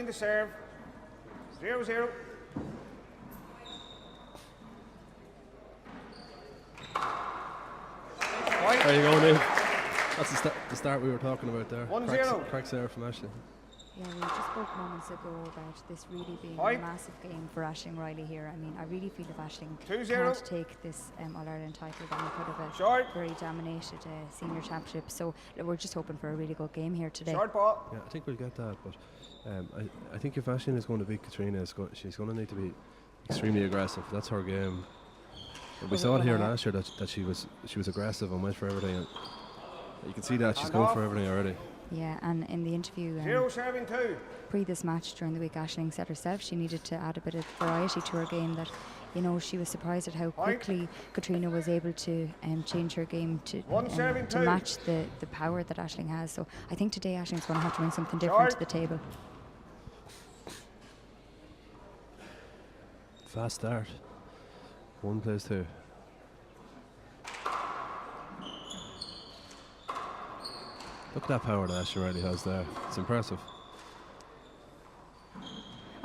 Aisling to serve. 0-0. There you go, Neil. That's the start we were talking about there. 1-0. Crack serve from Aisling. Yeah, we just spoke moments ago about this really being a massive game for Aisling Reilly here. I mean, I really feel if Aisling can't take this All-Ireland title, then we could have a very dominated senior championship. So we're just hoping for a really good game here today. Short ball. Yeah, I think we'll get that, but I think if Aisling is going to beat Catriona, she's going to need to be extremely aggressive. That's her game. We saw it here last year that she was aggressive and went for everything. And you can see that she's going for everything already. Yeah, and in the interview pre this match during the week, Aisling said herself she needed to add a bit of variety to her game. That, you know, she was surprised at how quickly Catriona was able to change her game to match the power that Aisling has. So I think today Aisling's going to have to bring something different to the table. Fast start. 1 plays 2. Look at that power that Aisling Reilly has there. It's impressive.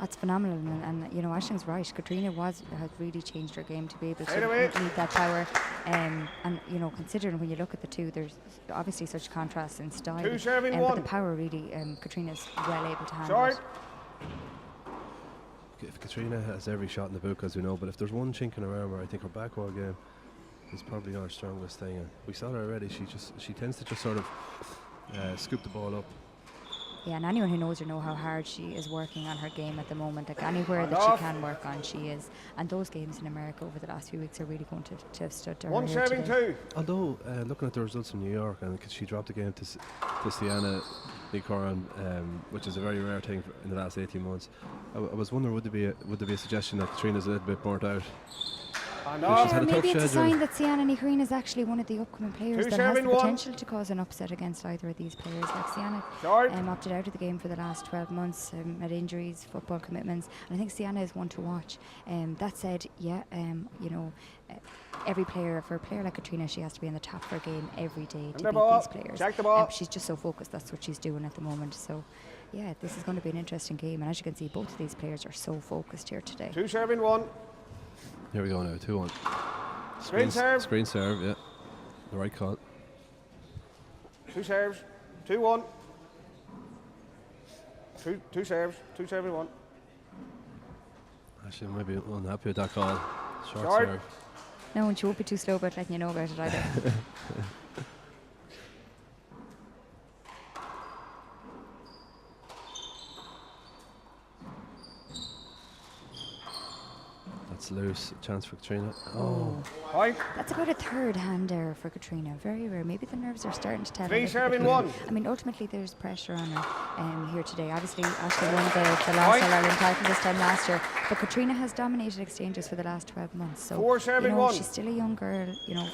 That's phenomenal, and you know, Aisling's right. Catriona has really changed her game to be able to meet that power. And you know, considering when you look at the two, there's obviously such contrast in style. But the power really, Catriona's well able to handle it. If Catriona has every shot in the book, as we know, but if there's one chink in her armour, I think her backwall game is probably not her strongest thing. And we saw her already. She tends to just sort of scoop the ball up. Yeah, and anyone who knows her know how hard she is working on her game at the moment. Like anywhere that she can work on, she is. And those games in America over the last few weeks are really going to have stood to her here today. Although, looking at the results in New York, and she dropped the game to Sienna Nicoran, which is a very rare thing in the last 18 months. I was wondering, would there be a suggestion that Catriona's a little bit burnt out? Maybe it's a sign that Sienna Nicoran is actually one of the upcoming players that has the potential to cause an upset against either of these players. Like Sienna opted out of the game for the last 12 months, had injuries, football commitments, and I think Sienna is one to watch. That said, you know, every player, for a player like Catriona, she has to be on the top of her game every day to beat these players. Check the ball. She's just so focused, that's what she's doing at the moment. So yeah, this is going to be an interesting game, and as you can see, both of these players are so focused here today. 2-1. Here we go now, 2-1. Screen serve, yeah. The right call. 2 serves, 2-1. 2 serves, 2-1. Actually, I might be unhappy with that call. Short serve. No, and she won't be too slow about letting you know about it either. That's loose. Chance for Catriona. That's about a third hand error for Catriona. Very rare. Maybe the nerves are starting to tell her. 3-1. I mean, ultimately there's pressure on her here today. Obviously, Aisling won the last All-Ireland title this time last year, but Catriona has dominated exchanges for the last 12 months. So 4-1. You know, she's still a young girl. You know,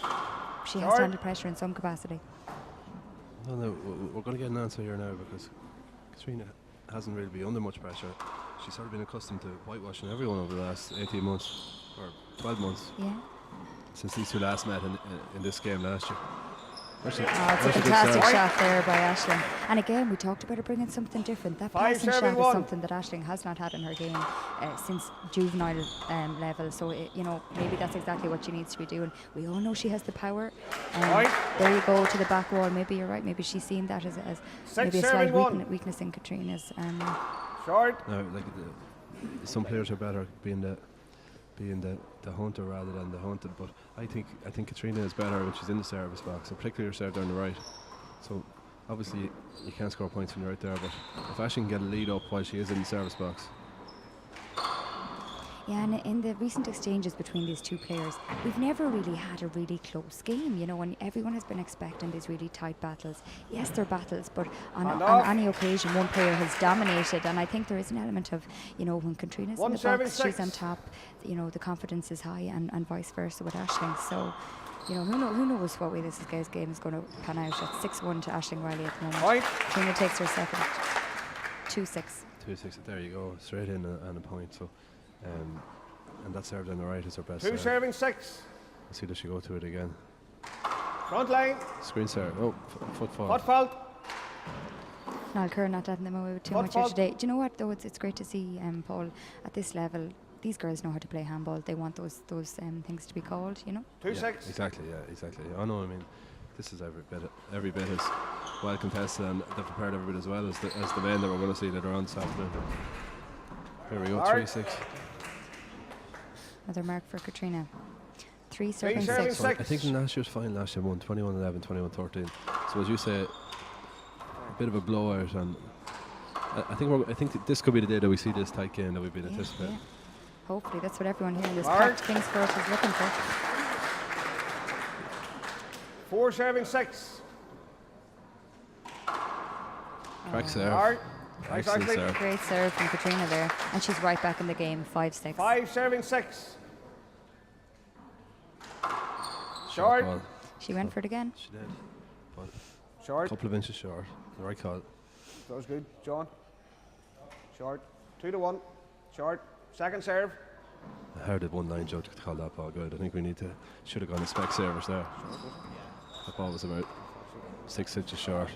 she has to handle pressure in some capacity. No, we're going to get an answer here now, because Catriona hasn't really been under much pressure. She's sort of been accustomed to whitewashing everyone over the last 18 months or 12 months. Yeah. Since these two last met in this game last year. It's a fantastic shot there by Aisling. And again, we talked about her bringing something different. That passing shot is something that Aisling has not had in her game since juvenile level. So, you know, maybe that's exactly what she needs to be doing. We all know she has the power. There you go to the back wall. Maybe you're right. Maybe she's seen that as maybe a slight weakness in Catriona's. No, like some players are better being the hunter rather than the hunted, but I think Catriona is better when she's in the service box, and particularly her serve down the right. So obviously you can't score points when you're right there, but if Aisling can get a lead up while she is in the service box. Yeah, and in the recent exchanges between these two players, we've never really had a really close game, you know, and everyone has been expecting these really tight battles. Yes, they're battles, but on any occasion, one player has dominated, and I think there is an element of, you know, when Catriona's in the box, she's on top, you know, the confidence is high, and vice versa with Aisling. So, you know, who knows what way this guy's game is going to pan out. At 6-1 to Aisling Reilly at the moment. Catriona takes her second. 2-6. 2-6, there you go, straight in and a point. So. And that serve down the right is her best. 2-6. Let's see, does she go to it again? Front line. Screen serve. Oh, foot fault. Foot fault. No, Kerr not letting them away with too much here today. Do you know what, though? It's great to see, Paul, at this level, these girls know how to play handball. They want those things to be called, you know? 2-6. Exactly, yeah, exactly. I know, I mean, this is every bit as well contested, and they've prepared every bit as well as the men that we're going to see later on this afternoon. Here we go, 3-6. Another mark for Catriona. 3 serving 6. So I think in last year's final, last year won 21-11, 21-13. So as you say, a bit of a blowout, and I think that this could be the day that we see this tight game that we've been anticipating. Yeah. Hopefully, that's what everyone here in this packed Kingsport is looking for. 4 serving 6. Crack serve. Excellent serve. Great serve from Catriona there, and she's right back in the game. 5-6. 5 serving 6. Short. Ball. She went for it again. She did. But Short. a couple of inches short. The right call. That was good, John. Short. 2-1. Short. Second serve. How did one line judge call that ball good? I think we should have gone to spec service there. That ball was about 6 inches short.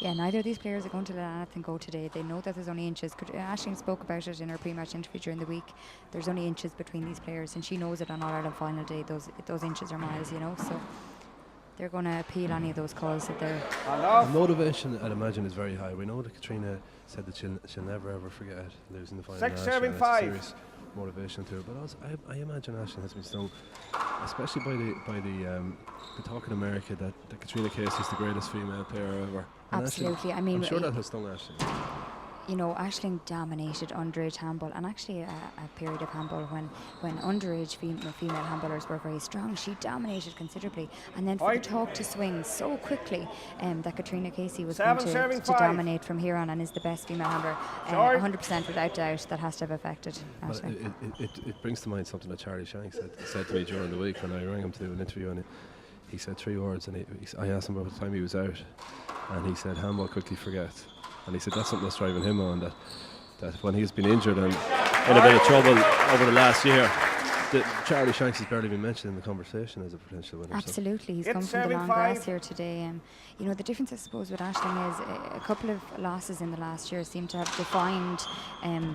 Yeah, neither of these players are going to let anything go today. They know that there's only inches. Aisling spoke about it in her pre-match interview during the week. There's only inches between these players, and she knows it on All-Ireland final day. Those inches are miles, you know. So they're going to appeal any of those calls that they're. The motivation, I'd imagine, is very high. We know that Catriona said that she'll never ever forget losing the final. 6 serving 5. Motivation to her, but also I imagine Aisling has been stung, especially by the talk in America that Catriona Casey is the greatest female player ever. And Absolutely, I mean, I'm sure that has stung Aisling. You know, Aisling dominated underage handball, and actually a period of handball when underage female handballers were very strong. She dominated considerably, and then for the talk to swing so quickly that Catriona Casey was going to dominate from here on and is the best female handballer, 100% without doubt, that has to have affected Aisling. It brings to mind something that Charlie Shanks said to me during the week when I rang him to do an interview, and he said 3 words, and I asked him about the time he was out, and he said, handball quickly forgets. And he said that's something that's driving him on, that when he's been injured and in a bit of trouble over the last year, Charlie Shanks has barely been mentioned in the conversation as a potential winner. Absolutely, he's come from the long grass here today. You know, the difference I suppose with Aisling is a couple of losses in the last year seem to have defined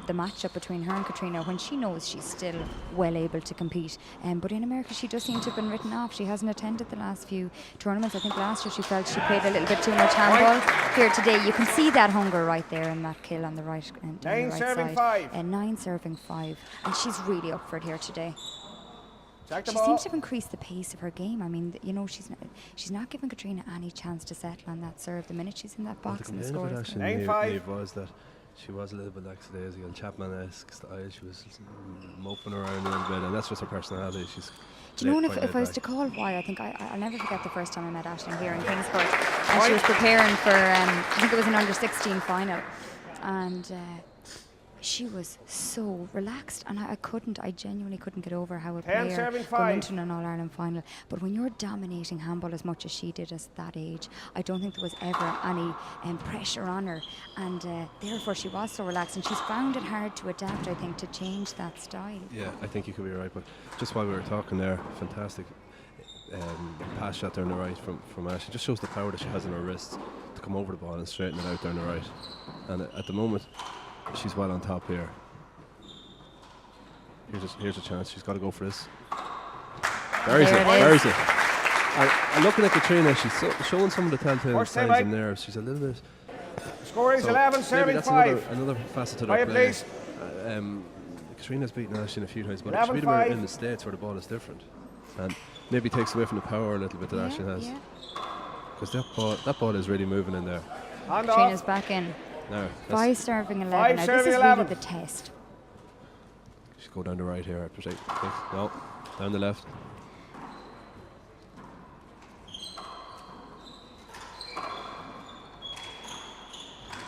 the matchup between her and Catriona, when she knows she's still well able to compete. But in America she does seem to have been written off. She hasn't attended the last few tournaments. I think last year she felt she played a little bit too much handball. Here today you can see that hunger right there in that kill on the right, down the right serving side. 5. 9 serving 5, and she's really up for it here today. Check the She ball. seems to have increased the pace of her game. I mean, you know, she's not giving Catriona any chance to settle on that serve. The minute she's in that box and the score is complaint coming. about Aisling was that she was a little bit lackadaisical, Chapman-esque style. She was moping around a little bit, and that's just her personality. She's. Do you know, if I was to call why, I think I'll never forget the first time I met Aisling here in Kingsport, and she was preparing for I think it was an under-16 final, and she was so relaxed, and I genuinely couldn't get over how a player going into an All-Ireland final. But when you're dominating handball as much as she did at that age, I don't think there was ever any pressure on her, and therefore she was so relaxed, and she's found it hard to adapt, I think, to change that style. Yeah, I think you could be right, but just while we were talking there, fantastic pass shot down the right from Ash. It just shows the power that she has in her wrists to come over the ball and straighten it out down the right, and at the moment she's well on top here. Here's a chance. She's got to go for this. Buries it. And looking at Catriona, she's showing some of the telltale signs and nerves. She's a little bit. Score is 11, serving 5. Another facet to their play. Catriona's beaten Aisling a few times, but it's really in the States where the ball is different, and maybe takes away from the power a little bit that Aisling has. Because that ball is really moving in there. Catriona's back in. No, 5 serving 11. Now this is really the test. She's go down the right here, I think. No, down the left.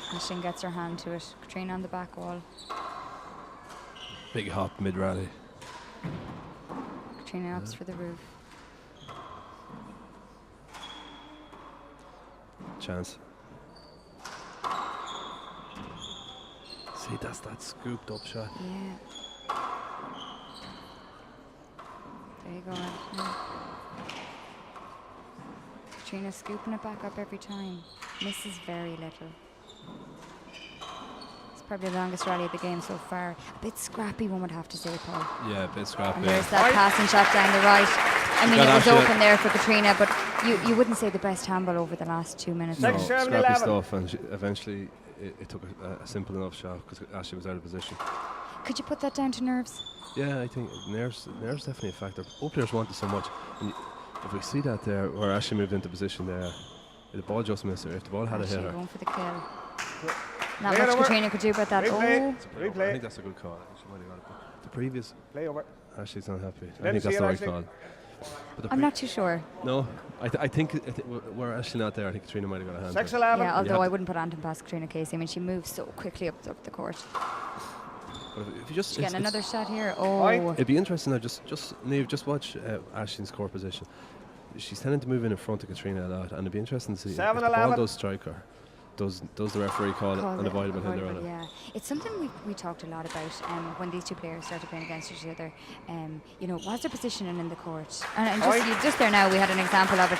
Aisling gets her hand to it. Catriona on the back wall. Big hop mid-rally. Catriona opts for the roof. Chance. See, that's that scooped up shot. Yeah. There you go. Yeah. Catriona scooping it back up every time. Misses very little. It's probably the longest rally of the game so far. A bit scrappy, one would have to say, Paul. Yeah, a bit scrappy. And there's that passing shot down the right. I mean, it was open there for Catriona, but you wouldn't say the best handball over the last 2 minutes. No, scrappy stuff, and eventually it took a simple enough shot because Ashley was out of position. Could you put that down to nerves? Yeah, I think nerves definitely a factor. Both players want it so much. And if we see that there, where Ashley moved into position there, the ball just missed her. If the ball had a hit her. Going for the kill. Not much Catriona could do about that. Replay. I think that's a good call. She might have got it. But the previous. Play over. Ashley's not happy. I think that's the right call. I'm not too sure. No, I think were Ashley not there, I think Catriona might have got a hand. 6-11. Yeah, although I wouldn't put Antrim past Catriona Casey. I mean, she moves so quickly up the court. If you just getting another shot here. Oh, it'd be interesting now. Niamh, just watch Ashley's court position. She's tending to move in front of Catriona a lot, and it'd be interesting to see if the ball does strike her. Does the referee call it an avoidable hinder on it? Yeah, it's something we talked a lot about when these two players started playing against each other. Was their positioning in the court? And just there now, we had an example of it.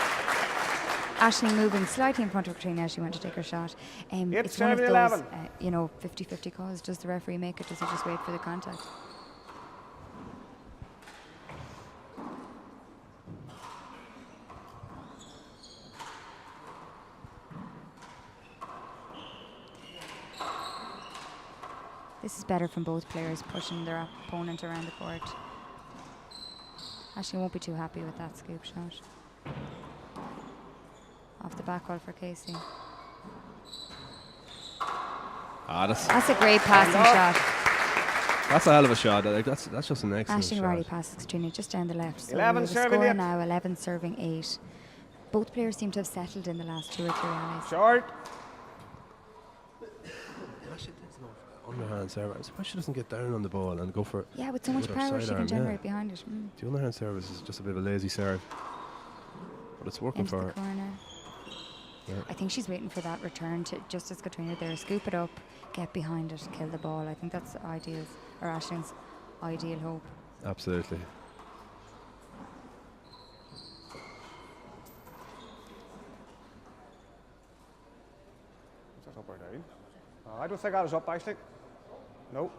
Ashley moving slightly in front of Catriona as she went to take her shot. It's one of those, 50-50 calls. Does the referee make it? Does he just wait for the contact? This is better from both players, pushing their opponent around the court. Ashley won't be too happy with that scoop shot. Off the back wall for Casey. That's a great passing shot. That's a hell of a shot. That's just an excellent Ashley shot. Reilly passes Catriona just down the left. So 11 serving 8. now, 11 serving 8. Both players seem to have settled in the last 2 or 3 rallies. Short. Ashley takes no underhand service. Why she doesn't get down on the ball and go for it? Yeah, with so much power she can generate behind it. The underhand service is just a bit of a lazy serve, but it's working for her. Corner. Yeah. I think she's waiting for that return to just as Catriona there, scoop it up, get behind it, kill the ball. I think that's Ashley's ideal hope. Absolutely. Is that up or down? I don't think that was up, actually. No.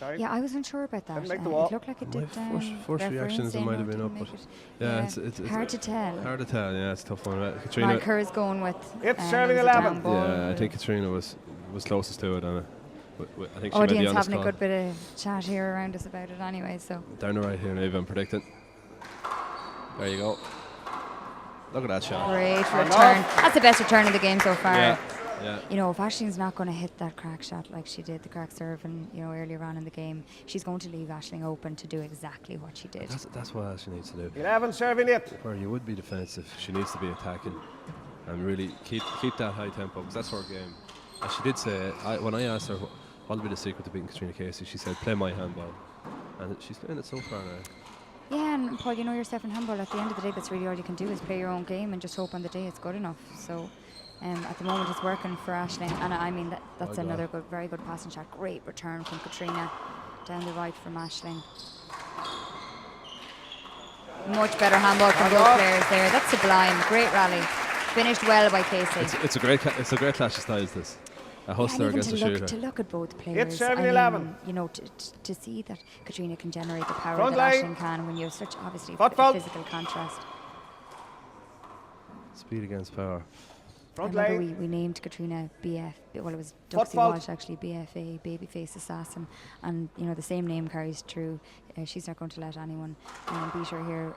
Down. Yeah, I wasn't sure about that. Didn't make the it wall. looked like it did down. First reaction is it might have been up, but it's hard to tell. Hard to tell, yeah, it's a tough one. Catriona. Mike Kerr is going with. It's serving 11. Yeah, I think Catriona was closest to it, and I think she audience might be on having a good bit of chat here around us about it anyway. So down the right here, Niamh, I'm predicting. There you go. Look at that shot. Great return. That's the best return of the game so far. Yeah. If Ashley's not going to hit that crack shot like she did, the crack serve, and earlier on in the game, she's going to leave Aisling open to do exactly what she did. That's what Ashley needs to do. 11 serving 8. Where you would be defensive, she needs to be attacking and really keep that high tempo, because that's her game. As she did say, when I asked her what would be the secret to beating Catriona Casey, she said, play my handball. And she's playing it so far now. Yeah, and Paul, yourself in handball, at the end of the day, that's really all you can do is play your own game and just hope on the day it's good enough. So at the moment it's working for Aisling, and I mean that's another very good passing shot. Great return from Catriona down the right from Aisling. Much better handball from both players there. That's sublime. Great rally. Finished well by Casey. It's a great clash of styles, this. A hustler against a shooter. To look at both players, it's 11. To see that Catriona can generate the power Front that line. Aisling can when you have such obviously physical contrast. Speed against power. Front I remember line. we named Catriona BF, well, it was Duxie Walsh actually, BFA, babyface assassin, and the same name carries through. She's not going to let anyone beat her here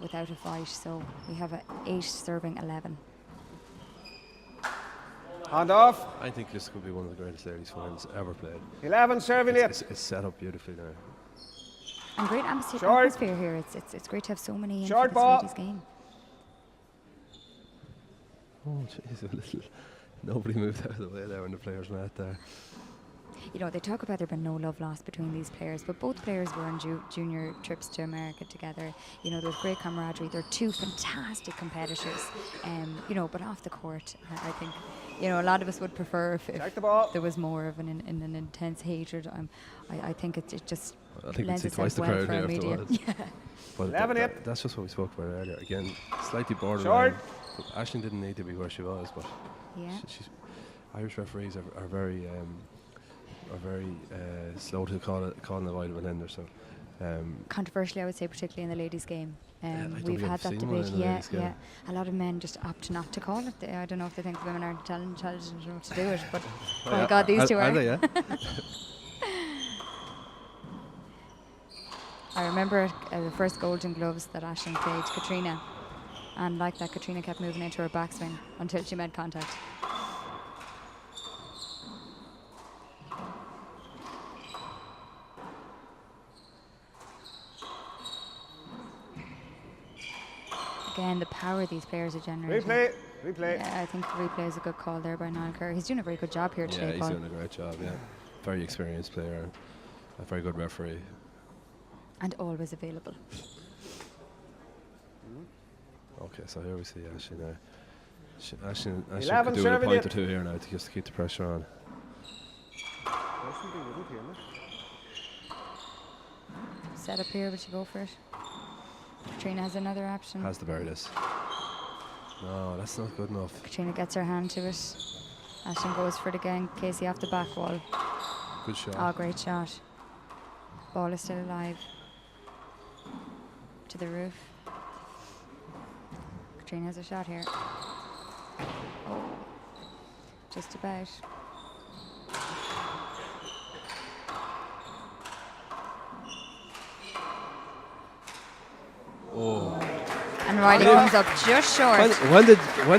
without a fight, so we have a 8 serving 11. Hand off. I think this could be one of the greatest ladies' finals ever played. 11 serving 8. It's set up beautifully now. And great atmosphere here. It's great to have so many in for this ladies' game. Oh, jeez, nobody moved out of the way there when the players met there. They talk about there being no love lost between these players, but both players were on junior trips to America together. There was great camaraderie. They're two fantastic competitors, but off the court, I think, a lot of us would prefer if there was more of an intense hatred. I think it just lends itself well for our media. But that's just what we spoke about earlier. Again, slightly borderline. Short. Aisling didn't need to be where she was, but Yeah. Irish referees are very slow to calling a wide ender. So Controversially, I would say, particularly in the ladies' game. I don't We've think had I've that seen one debate. in the Yeah, ladies' game. yeah. A lot of men just opt not to call it. I don't know if they think the women aren't intelligent enough to do it, but oh my God, these two are. They, yeah? I remember the first Golden Gloves that Aisling played Catriona, and like that, Catriona kept moving into her backswing until she made contact. Again, the power these players are generating. Replay. Yeah, I think replay is a good call there by Niall Kerr. He's doing a very good job here today, Yeah, he's Paul. doing a great job, yeah. Very experienced player, a very good referee. And always available. Okay, so here we see Aisling now. Aisling 11 could do with a serving point it. or two here now to just keep the pressure on. Set up here, would you go for it? Catriona has another option. Has to bury this. No, that's not good enough. Catriona gets her hand to it. Aisling goes for it again. Casey off the back wall. Good shot. Oh, great shot. Ball is still alive. To the roof. Catriona has a shot here. Oh, just about. Oh. And Reilly comes up just short. When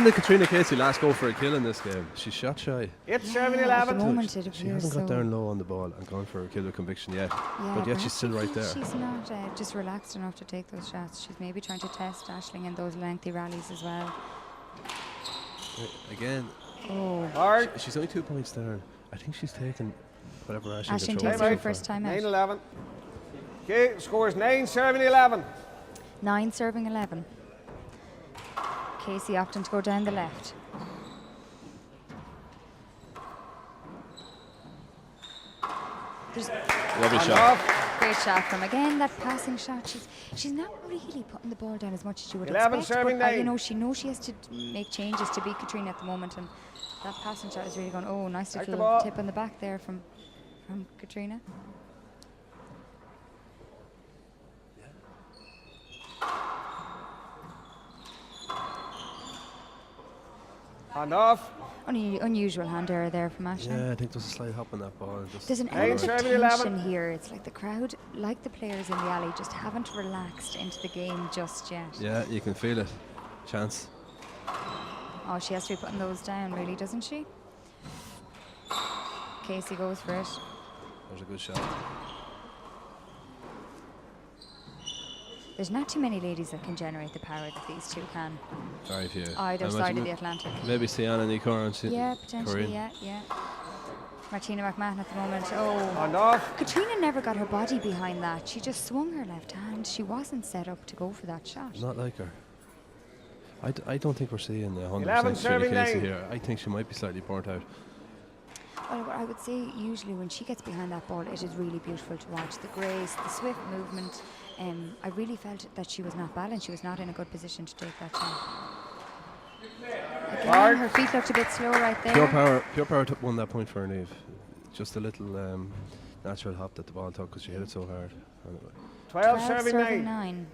did Catriona Casey last go for a kill in this game? She's shot shy. It's 7 At the 11. moment it She appears hasn't got so. down low on the ball and gone for a kill with conviction yet. Yeah, but yet she's perhaps still you right think there. She's not just relaxed enough to take those shots. She's maybe trying to test Aisling in those lengthy rallies as well. Again, Oh, Hard. she's only 2 points down. I think she's taken whatever Aisling Aisling gets takes over her so first far. time 9 out. 11. Okay, scores 9 serving 11. 9 serving 11. Casey opting to go down the left. There's Lovely And shot. off. great shot from again that passing shot. She's not really putting the ball down as much as you would 11 expect. serving But, 9. you know, she knows she has to make changes to beat Catriona at the moment, and that passing shot is really going. Oh, nice Back the little ball. tip on the back there from Catriona. And off. Unusual hand error there from Aisling. Yeah, I think there's a slight hop on that ball. Just There's an Nine, element of seven, tension 11. here. It's like the crowd, like the players in the alley, just haven't relaxed into the game just yet. yeah, you can feel it. Chance. Oh, she has to be putting those down, really, doesn't she? Casey goes for it. There's a good shot. There's not too many ladies that can generate the power that these two can. Very few. Either I side imagine of the Atlantic. Maybe Sienna and Corin. Yeah, potentially, yeah. Martina McMahon at the moment. Oh, And off. Catriona never got her body behind that. She just swung her left hand. She wasn't set up to go for that shot. Not like her. I don't think we're seeing the 100% 11 Catriona serving Casey 9. here. I think she might be slightly burnt out. Well, I would say usually when she gets behind that ball, it is really beautiful to watch. The grace, the swift movement. I really felt that she was not balanced. She was not in a good position to take that shot. Again, Hard. her feet looked a bit slow right there. Pure power won that point for Neve. Just a little natural hop that the ball took because she hit it so hard. Anyway. 12 serving 9. 9.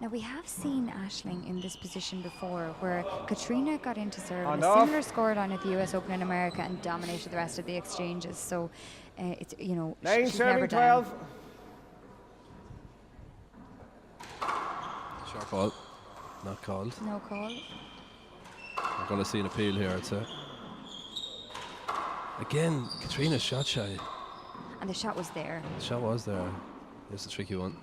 Now, we have seen Aisling in this position before, where Catriona got into serve And in a off. similar scoreline at the US Open in America and dominated the rest of the exchanges. So, it's, you know, 9 she's never serving down. 12. Sharp ball. Not called. No call. We're going to see an appeal here, I'd say. Again, Catriona's shot shy. And the shot was there. The shot was there. It's a tricky one.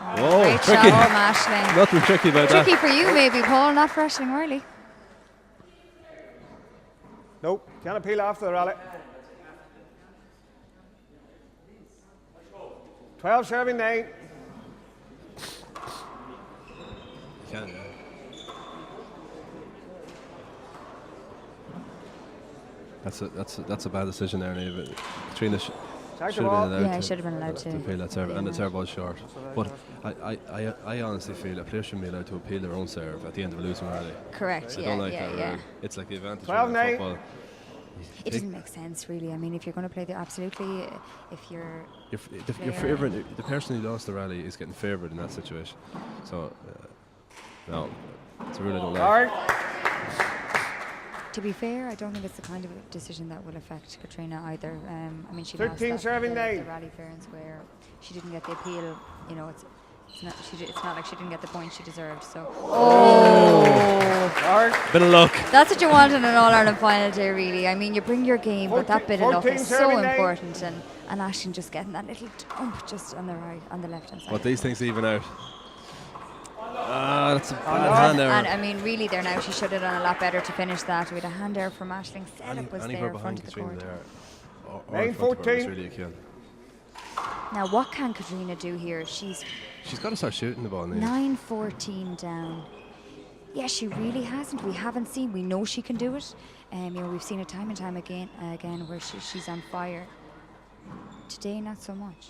Oh, great tricky. shot from Aisling. Nothing tricky about Tricky that. for you, maybe, Paul, not for Aisling Reilly. Nope. Can't appeal after the rally. 12 serving 9. Can, That's a bad decision there, Neve. Catriona Take Should the have ball. been allowed Yeah, to, should have been allowed to appeal that serve, and the appeal serve was short. But I honestly feel that players shouldn't be allowed to appeal their own serve at the end of a losing rally. Correct. I Yeah, don't like yeah, that yeah. rule. It's like the advantage 12 in now. football. It doesn't make sense, really. I mean, if you're going to play absolutely, if you're Your favourite, the person who lost the rally is getting favoured in that situation. So, no, it's a rule I don't like. Guard. To be fair, I don't think it's the kind of decision that will affect Catriona either. I mean, she 13 lost serving the nine. rally fair and square. She didn't get the appeal. You know, it's not like she didn't get the point she deserved. So. Guard. Bit of luck. That's what you want in an All-Ireland final day, really. I mean, you bring your game, but that bit of luck 14 is so serving nine. important. And Ashton just getting that little dump just on the left-hand side. But these things even out. That's a bad hand error. And I mean, really, there now she should have done a lot better to finish that. With a hand error from Aisling. Setup was Anywhere there in behind front of the Catriona court. there, or Main in front of her was 14. really a kill. Now, what can Catriona do here? She's She's got to start shooting the ball now. 9-14 down. Yeah, she really hasn't. We haven't seen. We know she can do it. You know, we've seen it time and time again where she's on fire. Today, not so much.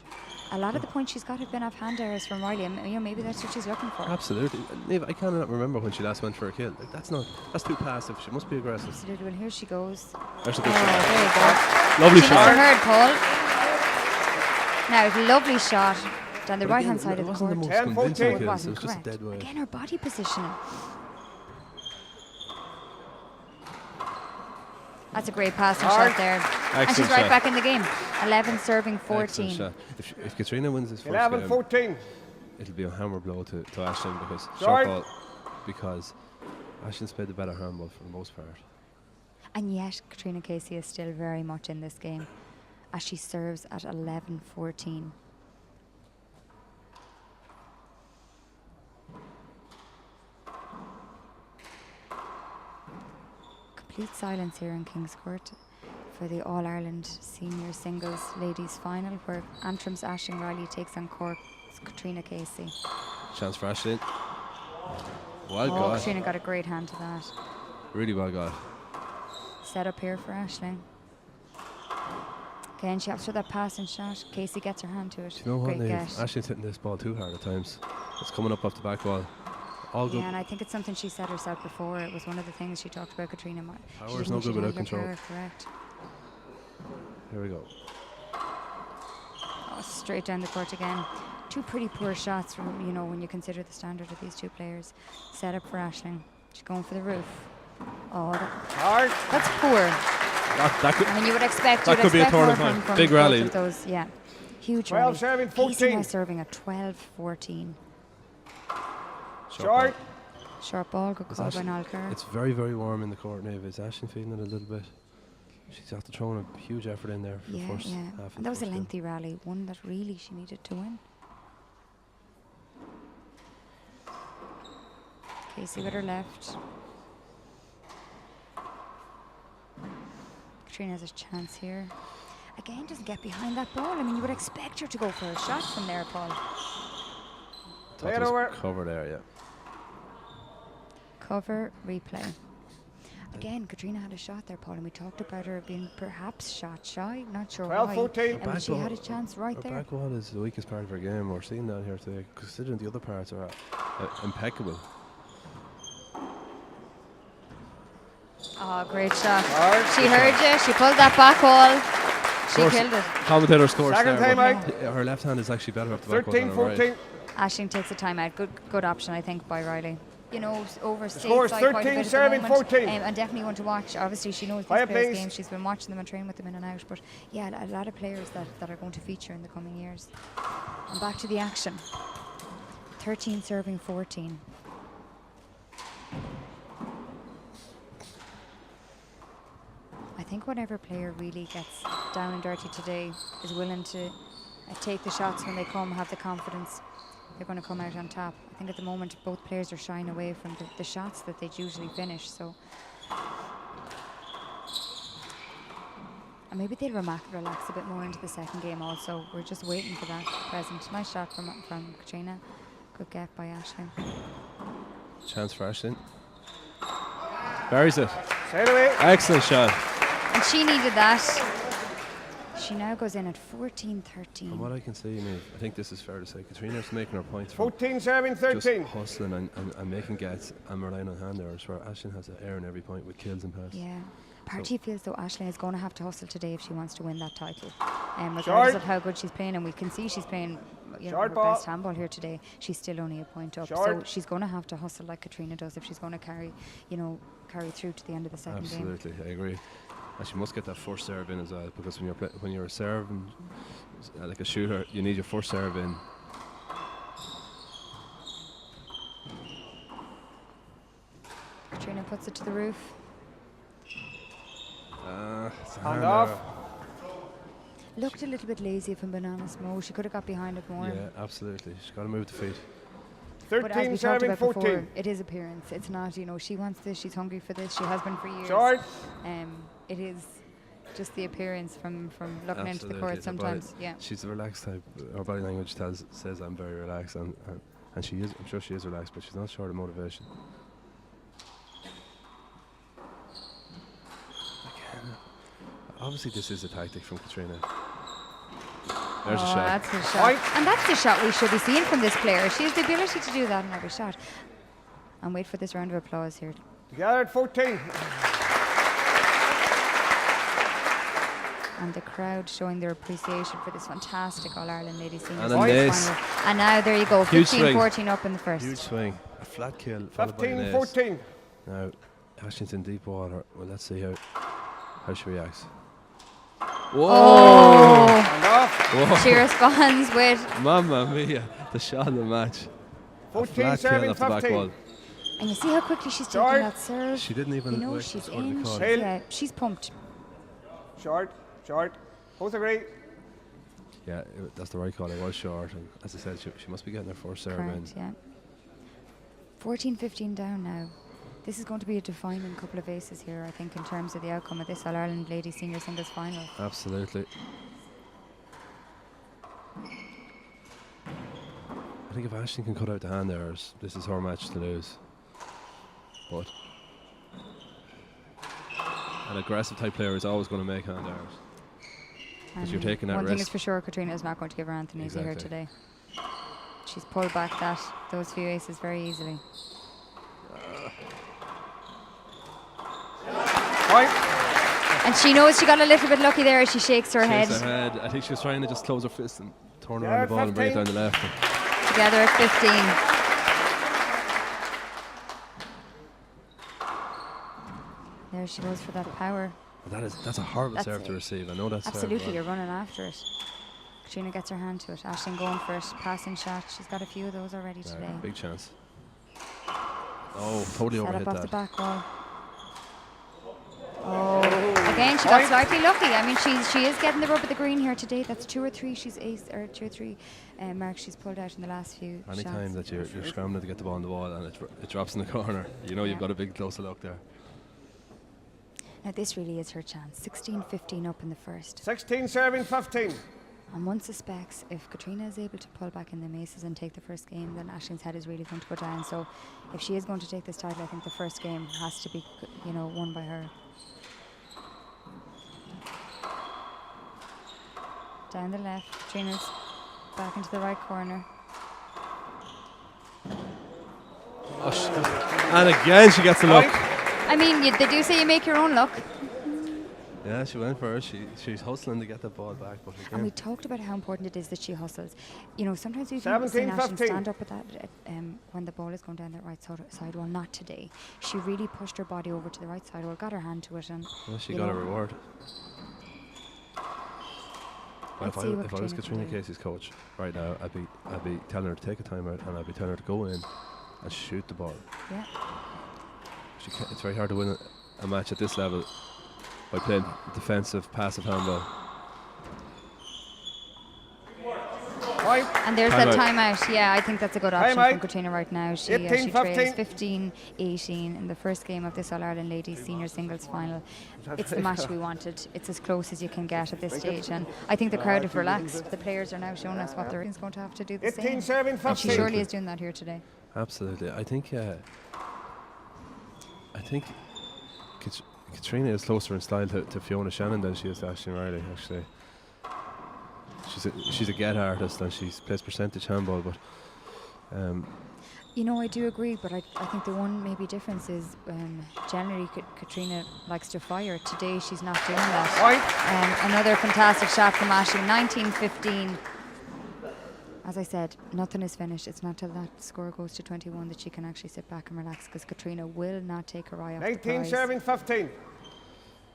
A lot of the points she's got have been off hand errors from Reilly. And, you know, maybe that's what she's looking for. Absolutely. Niamh, I cannot remember when she last went for a kill. Like, that's too passive. She must be aggressive. Absolutely. Well, here she goes. There's a Oh, good there you shot. go. Lovely She must shot. have heard, Paul. Now, lovely shot down the But right-hand again, side of the it wasn't court. the most 10, convincing 14. kill, It so wasn't it was just a correct. dead weight. Again, her body positioning. That's a great passing shot there. And she's Excellent right shot. back in the game. 11 serving 14. Excellent shot. If Catriona wins this first 11, game, 14. it'll be a hammer blow to Aisling because Sorry. short ball, because Aisling's played the better handball for the most part. And yet, Catriona Casey is still very much in this game as she serves at 11-14. Complete silence here in King's Court for the All-Ireland Senior Singles Ladies Final, where Antrim's Aisling Reilly takes on Cork's Catriona Casey. Chance for Aisling. Well Oh, got. Catriona got a great hand to that. Really well got. Set up here for Aisling. Again, she after that passing shot. Casey gets her hand to it. Do you know what, Great Niamh? get. Aisling's hitting this ball too hard at times. It's coming up off the back wall. All good. Yeah, and I think it's something she said herself before. It was one of the things she talked about Catriona. Power's no good without control. Correct. Here we go. Oh, straight down the court again. Two pretty poor shots from, you know, when you consider the standard of these two players. Set up for Aisling. She's going for the roof. Oh, Guard. that's poor. That could, I mean, you would expect That could be a more tournament. from Big both rally. of those, yeah. Huge 12 rally. serving, Casey now 14. serving at 12-14. Short. Short ball, good call by Aisling- Nolker. It's very, very warm in the court now. Is Aisling feeling it a little bit? She's after throwing a huge effort in there for the Yeah, first yeah. half of And that the was a first game. lengthy rally, one that really she needed to win. Casey with her left. Catriona has a chance here. Again, doesn't get behind that ball. I mean, you would expect her to go for a shot from there, Paul. Play Thought it it was over. cover there, yeah. Cover, replay. Again, Catriona had a shot there, Paul, and we talked about her being perhaps shot shy. Not sure 12, why. 14. And she Back had a ball- chance right Her there. back wall is the weakest part of her game. We're seeing that here today, considering the other parts are impeccable. Oh, great shot. Guard. She heard you. She pulled that back wall. She Course, killed it. Commentator scores Second there, time but out. her left hand is actually better up the back wall 13, than her right. 14. Aisling takes a timeout. Good option, I think, by Reilly. You know, over Scores stateside quite a 13, bit at the serving moment, 14. and definitely one to watch. Obviously, she knows Fire, these players' please. games. She's been watching them and training with them in and out. But yeah, a lot of players that are going to feature in the coming years. And back to the action. 13 serving 14. I think whatever player really gets down and dirty today is willing to take the shots when they come, have the confidence. They're going to come out on top. I think at the moment both players are shying away from the shots that they'd usually finish. So, and maybe they'll relax a bit more into the second game. Also, we're just waiting for that present. Nice shot from Catriona. Good get by Aisling. Chance for Aisling. Buries it. Sail away. Excellent shot. And she needed that. She now goes in at 14-13. From what I can see, I think this is fair to say. Catriona's making her points. 14 serving 13. Just hustling and making gets and relying on hand errors, where Aisling has an error in every point with kills and passes. Yeah. Party feels though Aisling is going to have to hustle today if she wants to win that title. Regardless of how good she's playing, and we can see she's playing her best handball here today, she's still only a point up. So she's going to have to hustle like Catriona does if she's going to carry through to the end of the second game. Absolutely, I agree. And she must get that first serve in as well, because when you're serving like a shooter, you need your first serve in. Catriona puts it to the roof. Hand off. Looked a little bit lazy from Banana Smo. She could have got behind it more. Yeah, absolutely. She's got to move the feet. 13 serving 14. Before, it is appearance. It's not, she wants this, she's hungry for this, she has been for years. Short. It is just the appearance from looking into the court sometimes. Yeah. She's a relaxed type. Her body language says I'm very relaxed, and she is. I'm sure she is relaxed, but she's not short of motivation. Again, obviously this is a tactic from Catriona. There's a shot. That's a shot. And that's the shot we should be seeing from this player. She has the ability to do that in every shot. And wait for this round of applause here. Together at 14. And the crowd showing their appreciation for this fantastic All-Ireland Ladies Senior And final. And now there you go, 15-14 up in the first. Huge swing. A flat kill followed by an ace. 15-14. Now, Aisling's in deep water. Well, let's see how she reacts. Whoa! Oh. She responds with Mamma mia, the shot of the match. 14 serving 15. And you see how quickly she's taking that serve. She didn't even she's in. She's pumped. Short. Both agree. Yeah, that's the right call. It was short, and as I said, she must be getting her first serve in. Yeah. 14-15 down now. This is going to be a defining couple of aces here, I think, in terms of the outcome of this All-Ireland Ladies Senior Singles Final. Absolutely. I think if Aisling can cut out the hand errors, this is her match to lose. But an aggressive type player is always going to make hand errors. Because you're taking that risk. One thing is for sure, Catriona is not going to give her Anthony here today. She's pulled back those few aces very easily. And she knows she got a little bit lucky there as she shakes her head. I think she was trying to just close her fist and turn around the ball and bring it down the left. Together at 15. There she goes for that power. That's a horrible serve to receive. I know that's absolutely. You're running after it. Catriona gets her hand to it. Aisling going for it. Passing shot. She's got a few of those already today. Big chance. Oh, totally overhit that. Set up off the back wall. Oh, again, she got slightly lucky. I mean, she is getting the rub of the green here today. That's 2 or 3. She's two or three marks she's pulled out in the last few shots. Anytime that you're scrambling to get the ball on the wall and it drops in the corner, you've got a big closer look there. Now this really is her chance. 16-15 up in the first. 16 serving 15. And one suspects if Catriona is able to pull back in the maces and take the first game, then Aisling's head is really going to go down. So if she is going to take this title, I think the first game has to be, won by her. Down the left, Catriona's back into the right corner. And again she gets the look. I mean, they do say you make your own luck. Yeah, she went for it. She's hustling to get the ball back. But and we talked about how important it is that she hustles. Sometimes we've seen Aisling stand up with that when the ball is going down that right side. Well, not today. She really pushed her body over to the right side. Well, got her hand to it, and she got a reward. Well, if I was Catriona Casey's coach right now, I'd be telling her to take a timeout, and I'd be telling her to go in and shoot the ball. Yeah. It's very hard to win a match at this level by playing defensive, passive handball. And there's that timeout. Yeah, I think that's a good option from Catriona right now. She trails 15-18 in the first game of this All-Ireland Ladies Senior Singles Final. It's the match we wanted. It's as close as you can get at this stage. And I think the crowd have relaxed. The players are now showing us what they're going to have to do the same. And she surely is doing that here today. Absolutely. I think Catriona is closer in style to Fiona Shannon than she is to Aisling Reilly, actually. she's a get artist and she plays percentage handball, but you know, I do agree, but I think the one maybe difference is generally Catriona likes to fire. Today she's not doing that. Another fantastic shot from Aisling, 19-15. As I said, nothing is finished. It's not till that score goes to 21 that she can actually sit back and relax, because Catriona will not take her eye off the 19 prize. serving 15.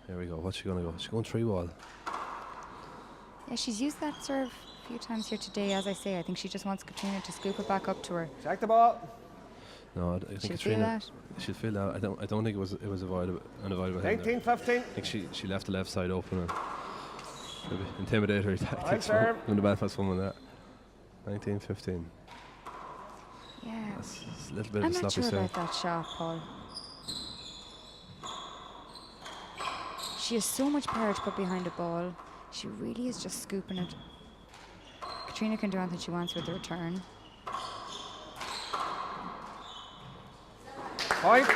There we go. What's she going to go? She's going 3-wall. Yeah, she's used that serve a few times here today. As I say, I think she just wants Catriona to scoop it back up to her. Check the ball. No, I think She'll Catriona. feel She'll feel that. I don't think it was unavoidable. 19-15. I think she left the left side open and maybe intimidatory tactics serve. from the Belfast woman there. 19-15. Yeah. That's a little bit I'm of a not sloppy sure serve. about that shot, Paul. She has so much power to put behind the ball. She really is just scooping it. Catriona can do anything she wants with the return. Point.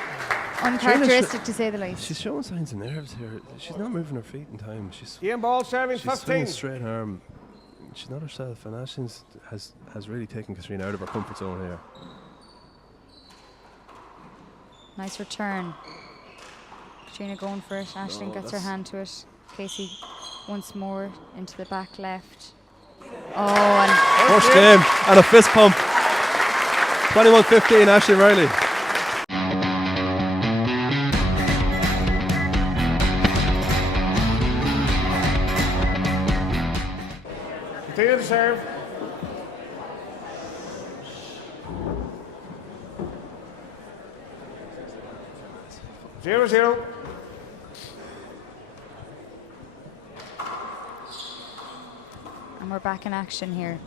Uncharacteristic to say the least. She's showing signs of nerves here. She's not moving her feet in time. She's Game ball serving swinging 15. straight arm. She's not herself, and Aisling has really taken Catriona out of her comfort zone here. Nice return. Catriona going for it. Aisling gets her hand to it. Casey once more into the back left. Oh, and First game and a fist pump. 21-15, Aisling Reilly. Continue to serve. Zero. and we're back in action here.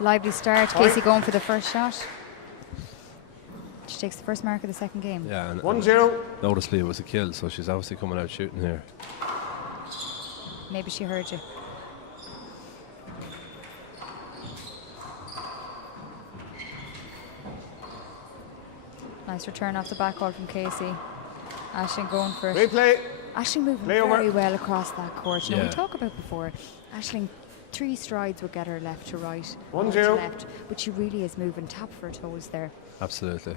Lively start. Casey going for the first shot. She takes the first mark of the second game. Yeah, and 1-0. noticeably it was a kill, so she's obviously coming out shooting here. Maybe she heard you. Nice return off the back wall from Casey. Aisling going for it. Replay. Aisling moving Play over. very well across that court. You know, we Yeah. talked about before, Aisling 3 strides would get her left to right, 1-0. right to left, but she really is moving top of her toes there. Absolutely.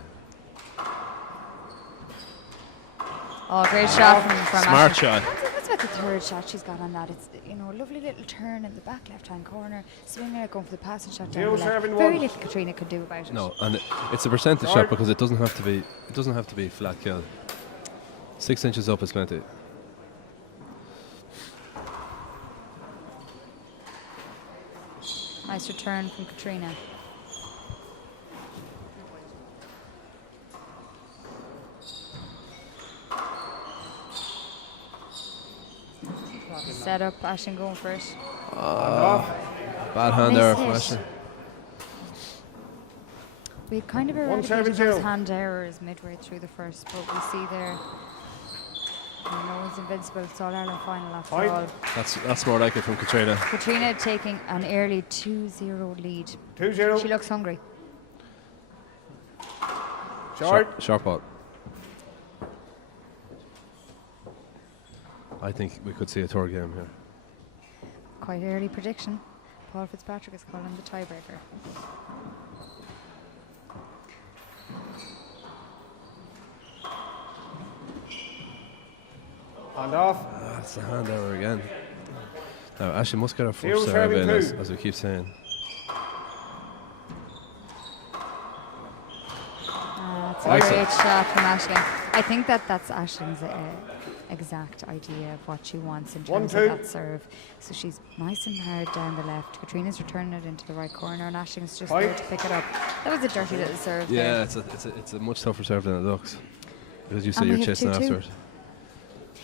Oh, great shot from Smart Aisling. shot. That's about the third shot she's got on that. It's, you know, a lovely little turn in the back left-hand corner, swinging it, going for the passing shot down the left. Very little Catriona could do about it. No, and it's a percentage shot because it doesn't have to be. It doesn't have to be flat kill. 6 inches up is plenty. Nice return from Catriona. Set up, Aisling going for it. Bad hand there, Nice hit. Aisling. We kind of eradicated those hand errors midway through the first, but we see there, no one's invincible. It's All Ireland final after all. That's more like it from Catriona. Catriona taking an early 2-0 lead. 2-0. She looks hungry. Short ball. I think we could see a third game here. Quite early prediction. Paul Fitzpatrick is calling the tiebreaker. Hand off. That's the hand error again. Now, Aisling must get her Zero first serve in, serving two. as we keep saying. That's a great shot from Aisling. I think that's Aisling's exact idea of what she wants in terms of 1-2. that serve. So she's nice and hard down the left. Catrina's returning it into the right corner, and Aisling's just there to pick it up. That was a dirty little serve. Yeah, there. it's a much tougher serve than it looks. Because you say And you're we have chasing 2-2. after it.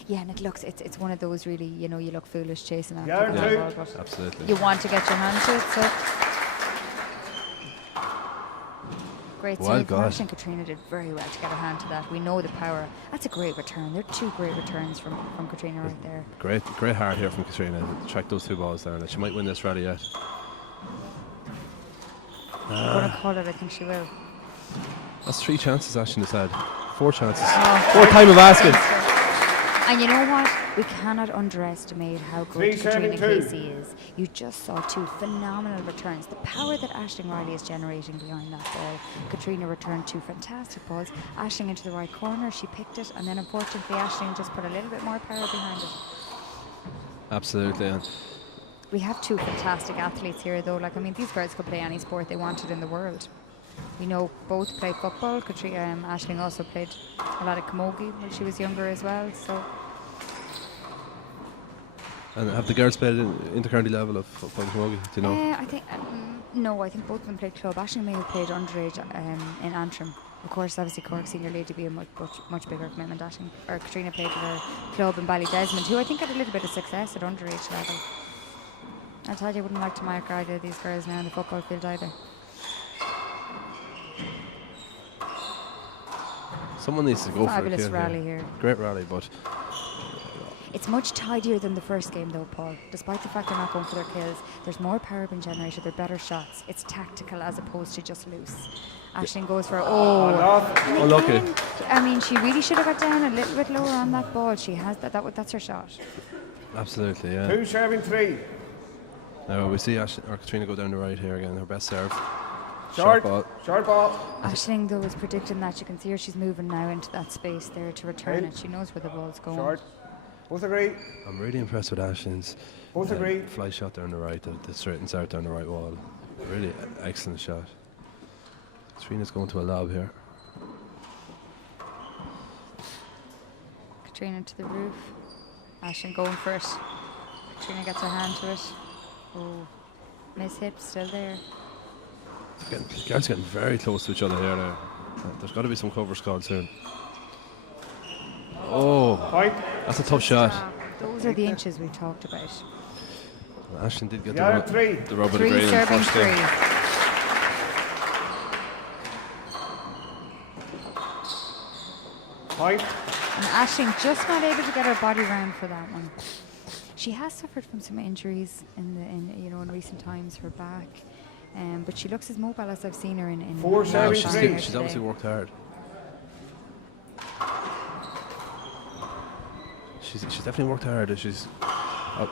Yeah, and it's one of those really, you know, you look foolish chasing after Yeah, the yeah. ball, but Absolutely. you want to get your hand to it. So great Well save from got. Aisling. Catriona did very well to get her hand to that. We know the power. That's a great return. They're 2 great returns from Catriona right there. Great heart here from Catriona to track those 2 balls down. She might win this rally yet. I'm going to call it. I think she will. That's 3 chances Aisling has had. 4 chances. Oh, 4 time of asking. And you know what? We cannot underestimate how good Catriona Casey is. You just saw two phenomenal returns. The power that Aisling Reilly is generating behind that ball. Catriona returned two fantastic balls. Aisling into the right corner, she picked it, and then unfortunately Aisling just put a little bit more power behind it. Absolutely. And we have two fantastic athletes here, though. Like, I mean, these girls could play any sport they wanted in the world. We know both play football. Aisling also played a lot of camogie when she was younger as well. So. And have the girls played inter-county level of football camogie? Do you know? I think no. I think both of them played club. Aisling may have played underage in Antrim. Of course, obviously Cork Senior League to be a much bigger commitment. Catriona played for her club in Ballydesmond, who I think had a little bit of success at underage level. I tell you, I wouldn't like to mark either of these girls now in the football field either. Someone needs to go for it. Fabulous rally here. Great rally, but it's much tidier than the first game, though, Paul. Despite the fact they're not going for their kills, there's more power being generated. They're better shots. It's tactical as opposed to just loose. Aisling goes for lucky. I mean, she really should have got down a little bit lower on that ball. She has that's her shot. Absolutely, yeah. 2 serving 3. Now we see Catriona go down the right here again. Her best serve. Short ball. Aisling, though, is predicting that. You can see her. She's moving now into that space there to return it. She knows where the ball's going. Short. Both agree. I'm really impressed with Aisling's fly shot down the right, that straightens out down the right wall. Really excellent shot. Catriona's going to a lob here. Catriona to the roof. Aisling going for it. Catriona gets her hand to it. Oh, miss hit, still there. The girls getting very close to each other here now. There's got to be some covers called soon. Oh, that's a tough shot. Those are the inches we talked about. Aisling did get the rub of the green in the first game. Point. And Aisling just not able to get her body round for that one. She has suffered from some injuries in recent times, her back, but she looks as mobile as I've seen her in. She's obviously worked hard. She's definitely worked hard. She's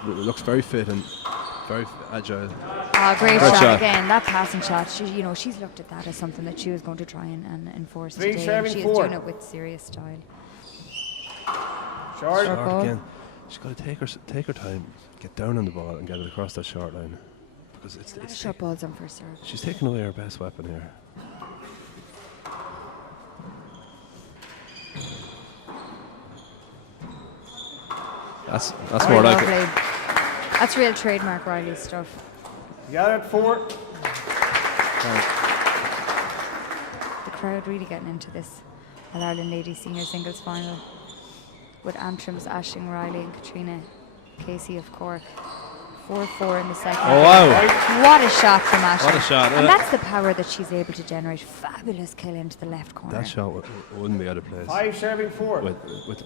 looks very fit and very agile. Great shot again. That passing shot. She's looked at that as something that she was going to try and enforce today. And she is doing it with serious style. Short again. She's got to take her time, get down on the ball and get it across that short line. Because it's short balls on first serve. She's taking away her best weapon here. That's more like it. That's real trademark Reilly stuff. You got it, 4. The crowd really getting into this All-Ireland Ladies Senior Singles Final with Antrim's Aisling Reilly and Catriona Casey of Cork. 4-4 in the second. Oh, wow. What a shot from Aisling. What a shot. And that's the power that she's able to generate. Fabulous kill into the left corner. That shot wouldn't be out of place. 5 serving 4.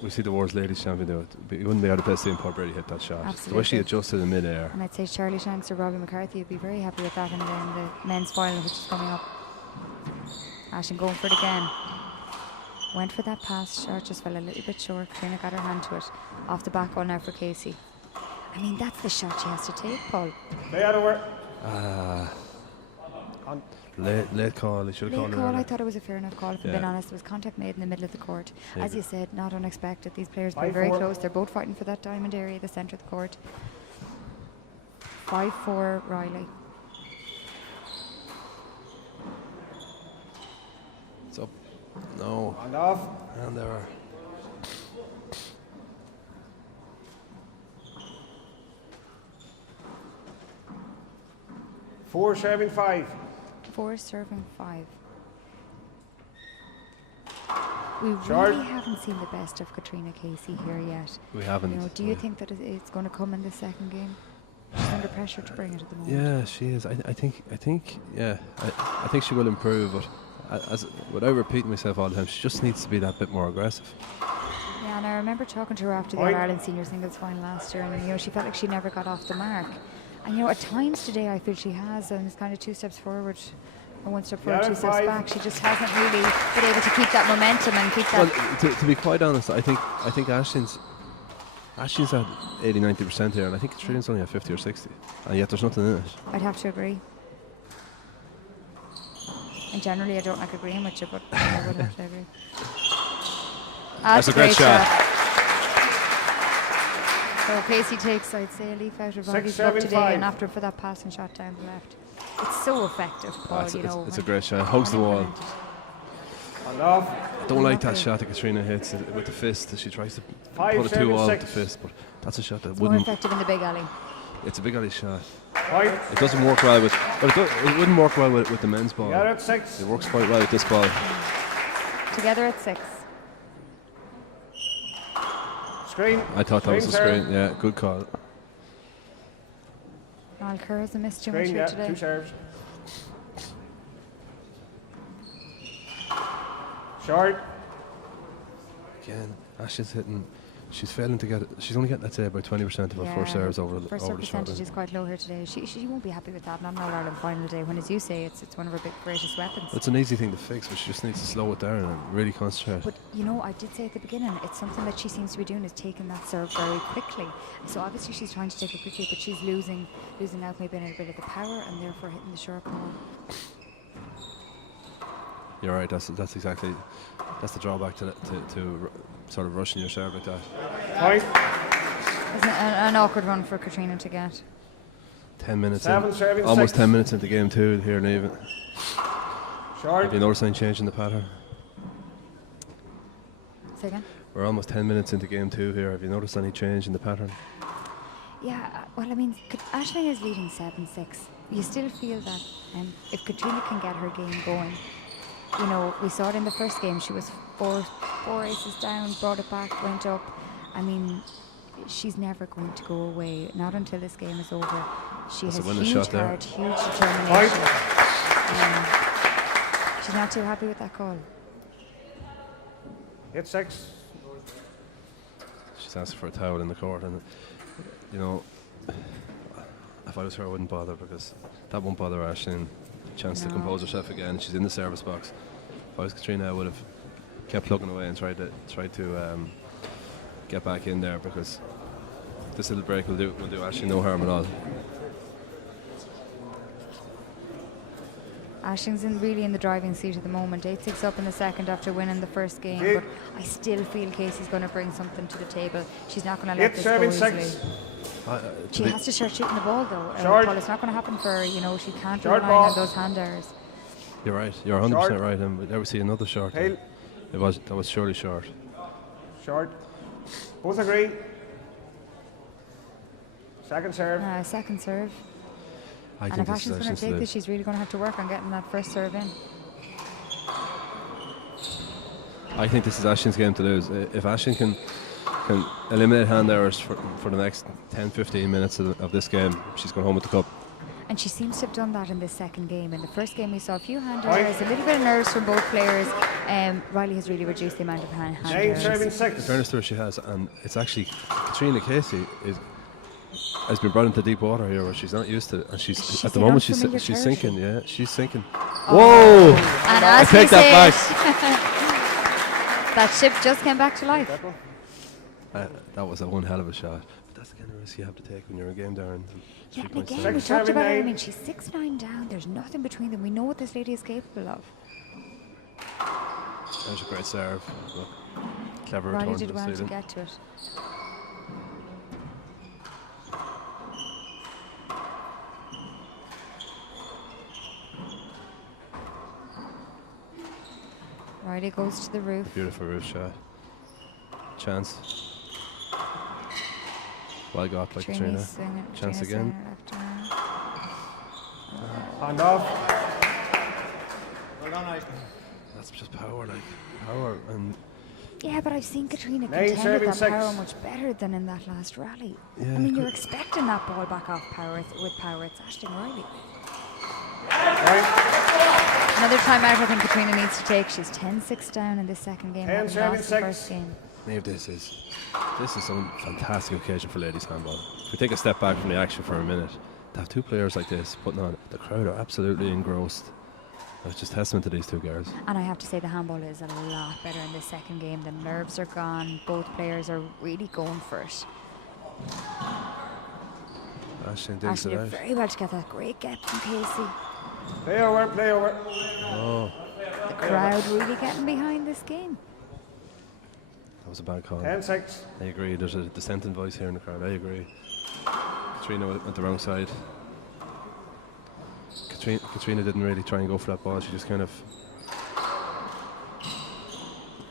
We see the world's ladies champion do it. It wouldn't be out of place seeing Paul Brady hit that shot. Absolutely. The way she adjusted in mid-air. And I'd say Charlie Shanks or Robbie McCarthy would be very happy with that in the men's final, which is coming up. Aisling going for it again. Went for that pass. Short just fell a little bit short. Catriona got her hand to it. Off the back wall now for Casey. I mean, that's the shot she has to take, Paul. Stay out of work. Late call. They should have called it earlier. I thought it was a fair enough call, if I'm being honest. There was contact made in the middle of the court. Yeah. As you said, not unexpected. These players play very close. They're both fighting for that diamond area, the centre of the court. 5-4 Reilly. It's up. No. And off. And there are. Four serving 5. 4 serving 5. We really haven't seen the best of Catriona Casey here yet. We haven't. Do you think that it's going to come in the second game? She's under pressure to bring it at the moment. Yeah, she is. I think she will improve, but without repeating myself all the time, she just needs to be that bit more aggressive. Yeah, and I remember talking to her after the Ireland Senior Singles Final last year, and she felt like she never got off the mark. And at times today I feel she has, and it's kind of 2 steps forward, or 1 step forward, 2 steps back. She just hasn't really been able to keep that momentum and keep that. Well, to be quite honest, I think Aisling's Ashton's at 80-90% here, and I think Catriona's only at 50 or 60, and yet there's nothing in it. I'd have to agree. And generally, I don't like agreeing with you, but I would have to agree. That's a great shot. So Casey takes, I'd say, a leaf out of Reilly's book today, and after for that passing shot down the left. It's so effective, Paul. It's a great shot. Hugs the wall. I don't like that shot that Catriona hits with the fist. She tries to put it too all with the fist, but that's a shot that wouldn't. More effective in the big alley. It's a big alley shot. It doesn't work well with, but it wouldn't work well with the men's ball. Yeah, at 6. It works quite well with this ball. Together at 6. Screen. I thought that was a screen. Yeah, good call. Al Kerr hasn't missed too much here today. 2 serves. Short. Again, Ashton's hitting. She's failing to get it. She's only getting, let's say, about 20% of her first serves over the first short. serve percentage is quite low here today. She won't be happy with that. Not on All Ireland final day. When, as you say, it's one of her greatest weapons. It's an easy thing to fix, but she just needs to slow it down and really concentrate. But I did say at the beginning, it's something that she seems to be doing, is taking that serve very quickly. So obviously she's trying to take it quickly, but she's losing out maybe in a bit of the power, and therefore hitting the short more. You're right. That's exactly the drawback to sort of rushing your serve like that. Isn't it an awkward one for Catriona to get? 10 minutes in, almost 10 minutes into game 2 here in even. Short. Have you noticed any change in the pattern? Say again? We're almost 10 minutes into game 2 here. Have you noticed any change in the pattern? Yeah, well, I mean, Aisling is leading 7-6. You still feel that if Catriona can get her game going, we saw it in the first game. She was four aces down, brought it back, went up. I mean, she's never going to go away, not until this game is over. She has huge heart, huge determination. She's not too happy with that call. Hit 6. She's asked for a towel in the court, and if I was her, I wouldn't bother, because that won't bother Aisling. Chance to compose herself again. She's in the service box. If I was Catriona, I would have kept plugging away and tried to get back in there, because this little break will do Aisling no harm at all. Aisling's really in the driving seat at the moment. 8-6 up in the second after winning the first game, but I still feel Casey's going to bring something to the table. She's not going to let this go easily. She has to start shooting the ball though. Paul, it's not going to happen for her. She can't rely on those hand errors. You're right. You're 100% right. And there we see another short. That was surely short. Short. Both agree. Second serve. Second serve. And if Aishling's going to take this, she's really going to have to work on getting that first serve in. I think this is Aisling's game to lose. If Aisling can eliminate hand errors for the next 10-15 minutes of this game, she's going home with the cup. And she seems to have done that in this second game. In the first game we saw a few hand errors, a little bit of nerves from both players. Reilly has really reduced the amount of hand errors. In fairness to her, she has, and it's actually Catriona Casey has been brought into deep water here where she's not used to it, and she's at the moment she's sinking. Yeah, she's sinking. Whoa! And as I take that back. That ship just came back to life. That was one hell of a shot. But that's the kind of risk you have to take when you're in a game down. Yeah, and again, we talked about her. I mean, she's 6-9 down. There's nothing between them. We know what this lady is capable of. There's a great serve. Look, clever return. Reilly did well to get to it. Reilly goes to the roof. Beautiful roof shot. Chance. Well got by Catriona. Chance again. Hand off. Well done, Aislinn. That's just power, power and. Yeah, but I've seen Catriona contend with that power much better than in that last rally. Yeah, I mean, you're expecting that ball back off power with power. It's Aisling Reilly. Another time out I think Catriona needs to take. She's 10-6 down in this second game. Lost the first game. Niamh, this is some fantastic occasion for ladies handball. If we take a step back from the action for a minute, to have two players like this putting on, the crowd are absolutely engrossed. It's just testament to these two girls. And I have to say the handball is a lot better in this second game. The nerves are gone. Both players are really going for it. Ashton digs Ashton it did out. very well to get that great get from Casey. Play over, play over. Oh, The crowd really getting behind this game. that was a bad call. 10 seconds. I agree. There's a dissenting voice here in the crowd. I agree. Catriona went the wrong side. Catriona didn't really try and go for that ball. She just kind of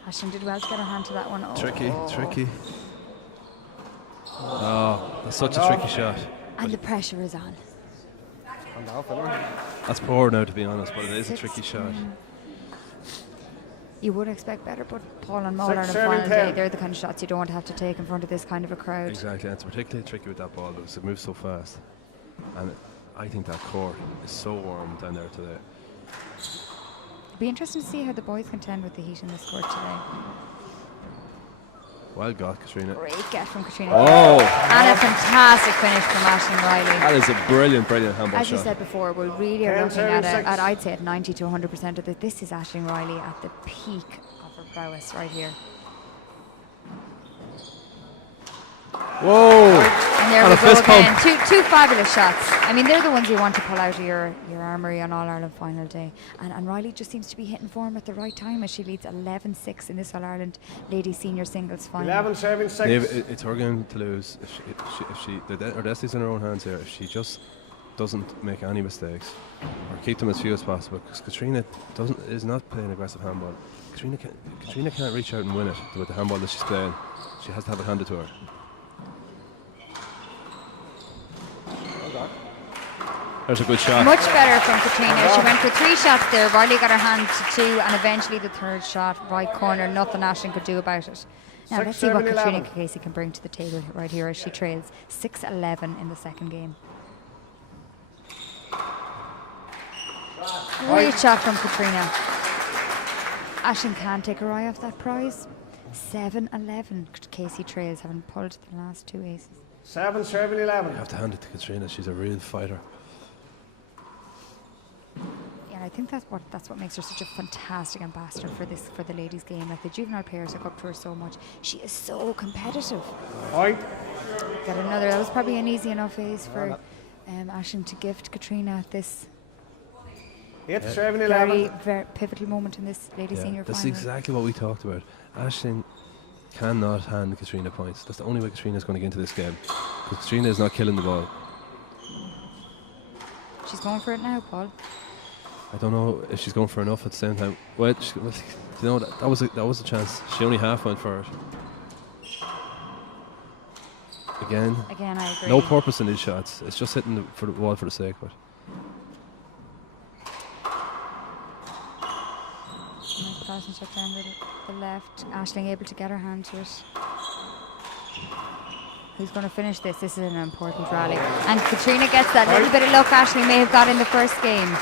Ashton did well to get her hand to that one. Oh. tricky. Oh, that's such a tricky shot. And the pressure is on. And now, fella. That's poor now, to be honest, but it is a tricky shot. You would expect better, but Paul and Molar on a 6, 7, final day, 10. they're the kind of shots you don't want to have to take in front of this kind of a crowd. Exactly, and it's particularly tricky with that ball because it moves so fast. And I think that court is so warm down there today. It'll be interesting to see how the boys contend with the heat in this court today. Well got, Catriona. Great get from Catriona. Oh! And a fantastic finish from Aisling Reilly. That is a brilliant handball As shot. you said before, we really are 10, looking 7, at 6. I'd say at 90 to 100% of it. This is Aisling Reilly at the peak of her prowess right here. Whoa! And there And we a go fist again. pump. Two fabulous shots. I mean, they're the ones you want to pull out of your armoury on All-Ireland final day. And Reilly just seems to be hitting form at the right time as she leads 11-6 in this All-Ireland Ladies Senior Singles final. 11, 7, 6. Dave, it's her game to lose. If she her destiny's in her own hands here. If she just doesn't make any mistakes or keep them as few as possible, because Catriona is not playing aggressive handball. Catriona can't reach out and win it with the handball that she's playing. She has to have it handed to her. There's a good shot. Much better from Catriona. She went for 3 shots there. Reilly got her hand to 2, and eventually the third shot, right corner. Nothing Aisling could do about it. Now 6, let's see what 7, Catriona 11. Casey can bring to the table right here as she trails 6-11 in the second game. Great shot from Catriona. Aisling can't take her eye off that prize. 7-11. Casey trails, having pulled the last 2 aces. 7, 7, 11. You have to hand it to Catriona. She's a real fighter. Yeah, I think that's what makes her such a fantastic ambassador for the ladies' game. Like, the juvenile players look up to her so much. She is so competitive. Point. Got another. That was probably an easy enough ace for Aisling to gift Catriona at this 8, 7, very, 11. very pivotal moment in this ladies' senior That's final. exactly what we talked about. Aisling cannot hand Catriona points. That's the only way Catriona is going to get into this game. Because Catriona is not killing the ball. She's going for it now, Paul. I don't know if she's going for enough at the same time. Well, you know, that was a chance. She only half went for it. Again, I agree. no purpose in these shots. It's just hitting for the wall for the sake of it. Nice passing shot down the left. Aisling able to get her hand to it. Who's going to finish this? This is an important rally. And Catriona gets that little bit of luck Aisling may have got in the first game.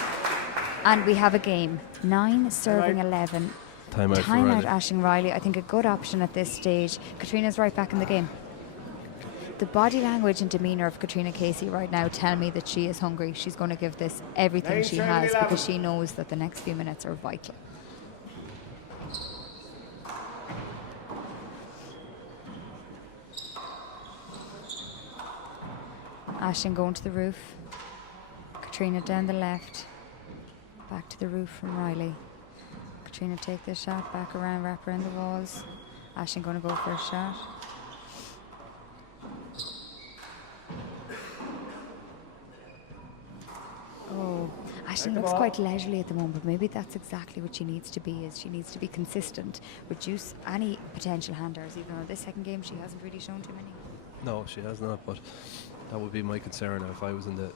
And we have a game. 9 serving 11. Timeout for Timeout Reilly. Aisling Reilly. I think a good option at this stage. Catriona's right back in the game. The body language and demeanour of Catriona Casey right now tell me that she is hungry. She's going to give this everything 9, she 7, has 11. because she knows that the next few minutes are vital. Aisling going to the roof. Catriona down the left. Back to the roof from Reilly. Catriona take this shot, back around, wrap around the walls. Aisling going to go for a shot. Oh, Aisling looks quite leisurely at the moment, but maybe that's exactly what she needs to be. Is she needs to be consistent, reduce any potential hand errors. Even though this second game she hasn't really shown too many. No, she has not. But that would be my concern if I was in the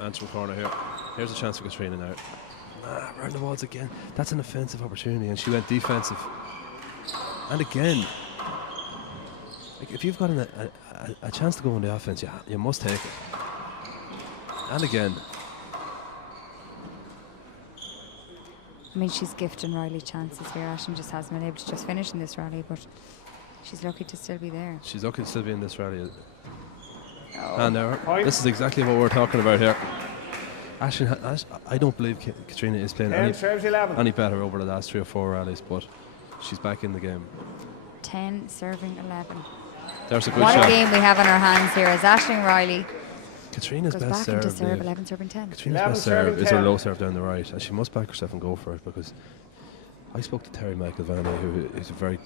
Antrim corner here. Here's a chance for Catriona now. Around the walls again. That's an offensive opportunity, and she went defensive. And again, like, if you've got a chance to go on the offense, you must take it. And again. I mean, she's gifting Reilly chances here. Aisling just hasn't been able to just finish in this rally, but she's lucky to still be there. She's lucky to still be in this rally. Oh. And this is exactly what we're talking about here. Aisling, I don't believe Catriona is playing 10, 7, 11. any better over the last 3 or 4 rallies, but she's back in the game. 10 serving 11. There's a good What shot. a game we have on our hands here as Aisling Reilly Catriona's goes best back serve. into serve, Dave. 11 serving 10. Catriona's 11 best serve serving is her 10. low serve down the right, and she must back herself and go for it, because I spoke to Terry McIlvany, who is a very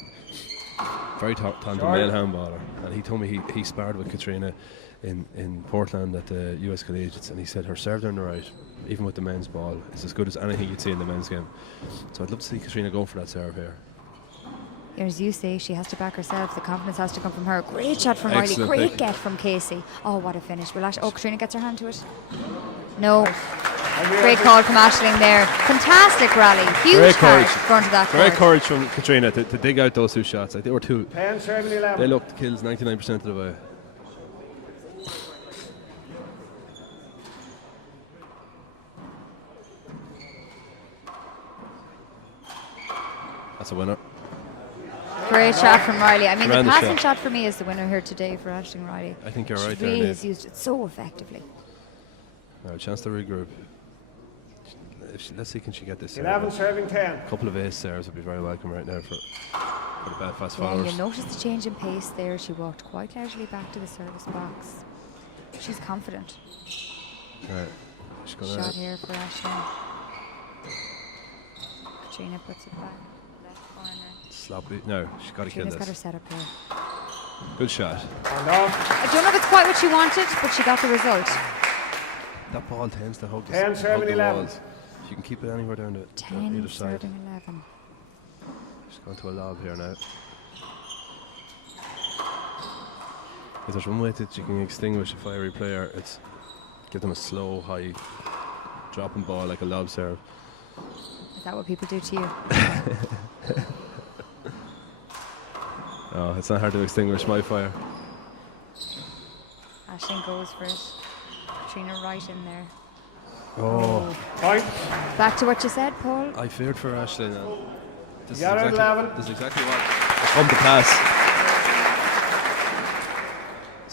talented male handballer, and he told me he sparred with Catriona in Portland at the US Collegiates, and he said her serve down the right, even with the men's ball, is as good as anything you'd see in the men's game. So I'd love to see Catriona go for that serve here. As you say, she has to back herself. The confidence has to come from her. Great shot from Reilly. Excellent Great pick. get from Casey. Oh, what a finish. Catriona gets her hand to it. No. Great call from Aisling there. Fantastic rally. Huge Great card courage. in front of that Great court. courage from Catriona to dig out those two shots. Like, they were two. 10 serving 11. They looked kills 99% of the way. That's a winner. Great shot from Reilly. I mean, the Tremendous passing shot. shot for me is the winner here today for Aisling Reilly. I think you're She right there, really Niamh. has used it so effectively. Now, a chance to regroup. Let's see, can she get this? 11 serving 10. A couple of ace serves would be very welcome right now for the Belfast Yeah, followers. you notice the change in pace there. She walked quite leisurely back to the service box. She's confident. Right. She's gonna Shot here for Aisling. Catriona puts it back. Left corner. sloppy. No, she's got to kill Catriona's got her this. set up here. Good shot. And off. I don't know if it's quite what she wanted, but she got the result. That ball tends to hug the, 10 hug serving the 11. walls. If you can keep it anywhere down the 10 either side. serving 11. She's going to a lob here now. If there's one way that you can extinguish a fiery player, it's give them a slow, high, dropping ball like a lob serve. Is that what people do to you? Oh, it's not hard to extinguish my fire. Aisling goes for it. Catriona right in there. Oh, Point. Back to what you said, Paul. I feared for Ashley now. This is Got it, 11. this is exactly what come to pass.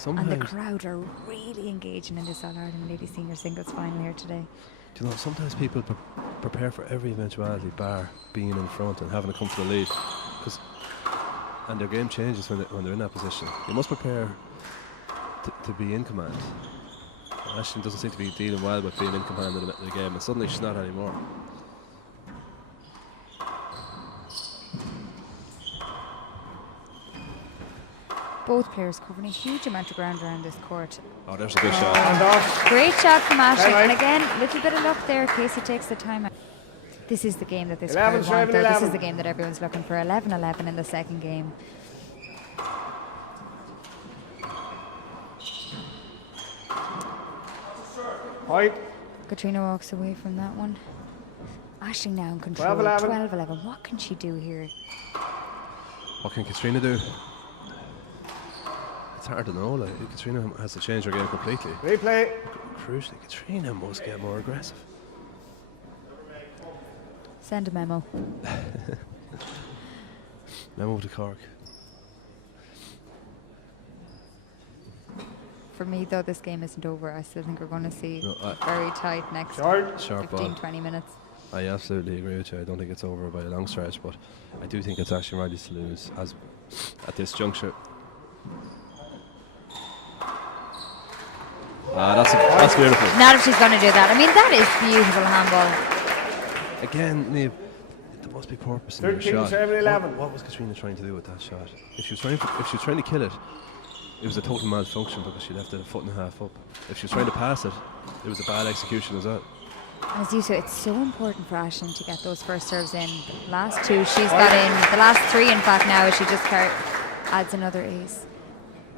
And the Sometimes, crowd are really engaging in this All-Ireland Ladies Senior Singles final here today. do you know, sometimes people prepare for every eventuality, bar being in front and having a comfortable lead, and their game changes when they're in that position. You must prepare to be in command. Aisling doesn't seem to be dealing well with being in command in the game, and suddenly she's not anymore. Both players covering a huge amount of ground around this court. Oh, there's a good shot. And off. Great shot from Aisling, Right. and again, a little bit of luck there. Casey takes the time out. This is the game that this 11, crowd want, though. 11. This is the game that everyone's looking for. 11-11 in the second game. Point. Catriona walks away from that one. Aisling now in control. 12-11. 12-11. What can she do here? What can Catriona do? It's hard to know. Like, Catriona has to change her game completely. Replay. Crucially, Catriona must get more aggressive. Send a memo. Memo to Cork. For me, though, this game isn't over. I still think we're going to see No, very tight next Short. Sharp 15, ball. 20 minutes. I absolutely agree with you. I don't think it's over by a long stretch, but I do think it's actually Reilly to lose as at this juncture. That's beautiful. Not if she's going to do that. I mean, that is beautiful handball. Again, Niamh, there must be purpose in your 13, shot. 7, 11. What was Catriona trying to do with that shot? If she was trying to kill it, it was a total malfunction because she left it a foot and a half up. If she was trying to pass it, it was a bad execution as well. And as you say, it's so important for Aisling to get those first serves in. The last two she's got in. The last three, in fact, now she just adds another ace.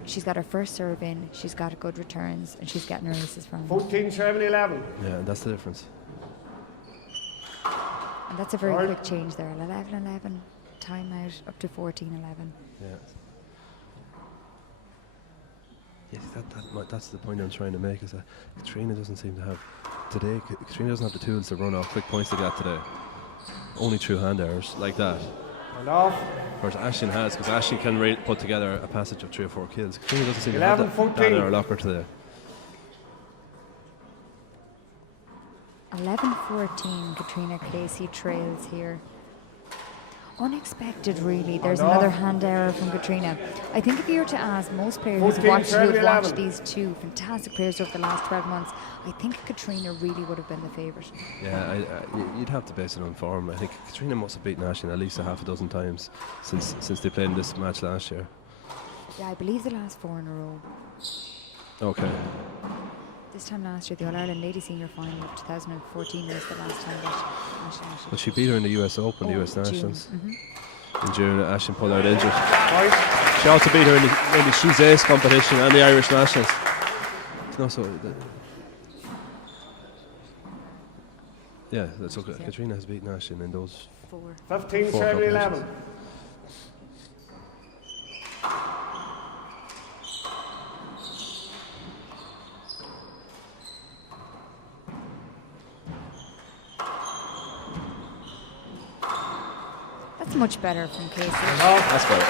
She's got her first serve in, she's got good returns, and she's getting her aces from it. 14, 7, 11. Yeah, and that's the difference. And that's a very quick change there. 11-11, timeout, up to 14-11. Yeah. Yes, that's the point I'm trying to make, is that Catriona doesn't seem to have today. Catriona doesn't have the tools to run off quick points to get today. Only through hand errors like that. And off. Whereas Aisling has, because Aisling can put together a passage of 3 or 4 kills. Catriona doesn't seem to 11, have that 14. in her locker today. 11-14, Catriona Casey trails here. Unexpected, really. There's another hand error from Catriona. I think if you were to ask most players who've watched these two fantastic players over the last 12 months, I think Catriona really would have been the favourite. Yeah, you'd have to base it on form. I think Catriona must have beaten Aisling at least a half a dozen times since they played in this match last year. Yeah, I believe the last 4 in a row. Okay. This time last year, the All-Ireland Ladies Senior Final of 2014 was the last time that Aisling. But she beat her in the US Open, the US Nationals. Mm-hmm. In June, Aisling pulled out injured. She also beat her in the She's Ace competition and the Irish Nationals. Yeah, that's okay. Catriona has beaten Aisling in those 15, 7, 11. That's much better from Casey. That's better.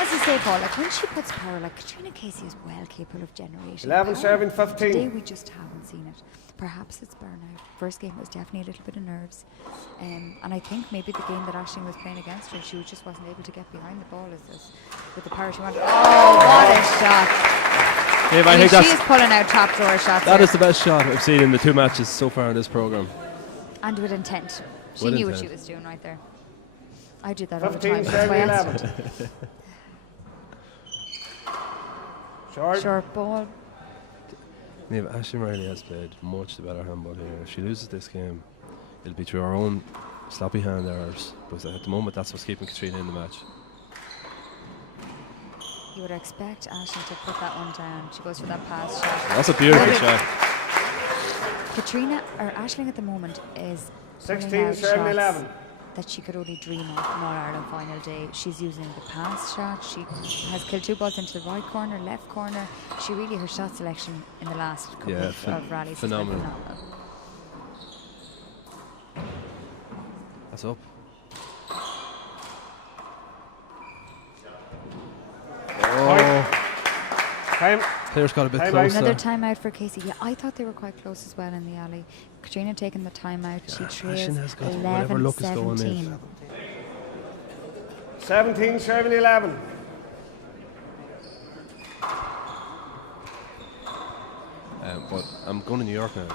As you say, Paul, like when she puts power, like Catriona Casey is well capable of generating 11, power. 7, 15. Today we just haven't seen it. Perhaps it's burnout. First game was definitely a little bit of nerves. And I think maybe the game that Aisling was playing against her, she just wasn't able to get behind the ball with the power she wanted. Oh, what a shot. Dave, I mean, think she is pulling out top drawer shots. That is the best shot I've seen in the 2 matches so far in this programme. And with intent. She With knew intent. what she was doing right there. I did that all the 15, time. That's why 7, I 11. Short ball. Niamh, Aisling Reilly has played much the better handball here. If she loses this game, it'll be through her own sloppy hand errors. But at the moment, that's what's keeping Catriona in the match. You would expect Aisling to put that one down. She goes for that pass shot. That's a beautiful shot. Aisling at the moment is 16, 7, 11. that she could only dream of an All-Ireland final day. She's using the pass shot. She has killed 2 balls into the right corner, left corner. Her shot selection in the last couple of rallies phenomenal. has been phenomenal. That's up. Time. Players got a bit Time closer. Another timeout for Casey. Yeah, I thought they were quite close as well in the alley. Catriona taking the timeout. She trails Aisling has got whatever luck is going in. 11-17. 17, 7, 11. But I'm going to New York now.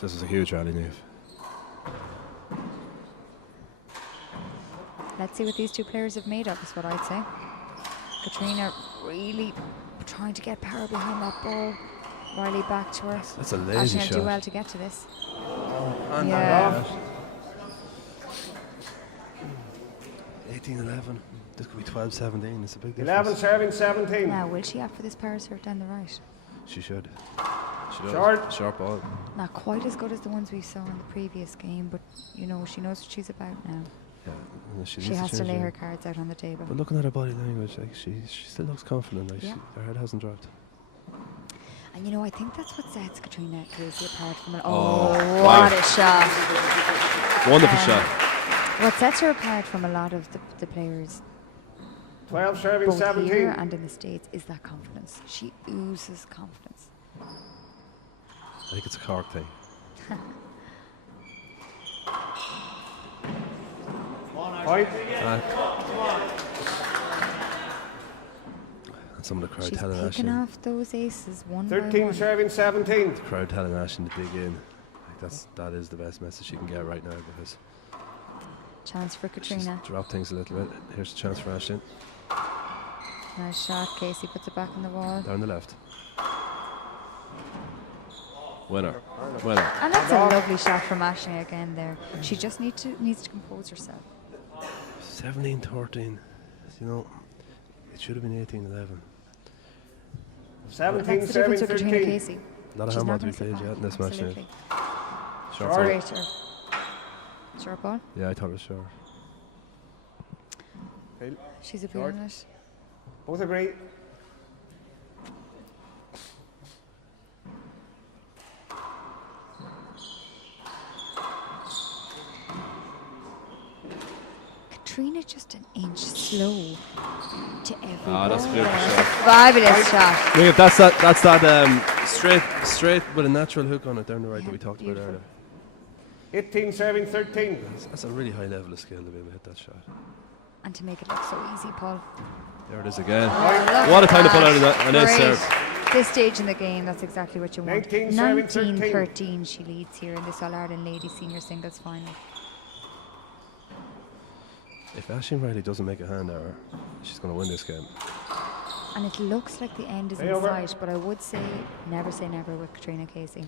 This is a huge rally, Niamh. Let's see what these 2 players have made of, is what I'd say. Catriona really trying to get power behind that ball. Reilly back to her. That's a lazy Aisling shot. will do well to get to this. And Yeah. off. 18-11. This could be 12-17. It's a big difference. 11, 7, 17. Now, will she opt for this power serve down the right? She should. She does. Short. Sharp ball. Not quite as good as the ones we saw in the previous game, but you know, she knows what she's about now. Yeah. and She needs has to change lay it. her cards out on the table. But looking at her body language, like she still looks confident. Like Yeah. her head hasn't dropped. And you know, I think that's what sets Catriona Casey apart from it. Oh, What a shot. Wonderful shot. What sets her apart from a lot of the players 12, 7, both 17. here and in the States is that confidence. She oozes confidence. I think it's a Cork thing. Point. And some of the crowd She's telling picking Aisling. off those aces one by 13, one. 7, 17. The crowd telling Aisling to dig in. Like that is the best message she can get right now because Chance for she's Catriona. dropped things a little bit. Here's a chance for Aisling. Nice shot. Casey puts it back on the wall. Down the left. Winner. Winner. And that's a lovely shot from Aisling again there. She just needs to compose herself. 17-13. You know, it should have been 18-11. 17, That's the 7, difference with Catriona 13. Casey. A lot of She's handball not to be gonna sit played back. yet in this match. Now. Absolutely. Short Short. ball. Great serve. Short ball. Yeah, I thought it was short. She's a Short. on it. Both agree. Catriona just an inch slow to every that's a ball beautiful there. shot. Fabulous shot. Look, that's that straight with a natural hook on it down the right that we talked about beautiful. earlier. 18 serving 13. That's a really high level of skill to be able to hit that shot. And to make it look so easy, Paul. There it is again. Oh, What a time to pull out of that on his Great. serve. This stage in the game, that's exactly what you want. 19-13. 19-13 she leads here in this All-Ireland Ladies Senior Singles Final. If Aisling Reilly doesn't make a hand error, she's going to win this game. And it looks like the end is in sight, but I would say never with Catriona Casey.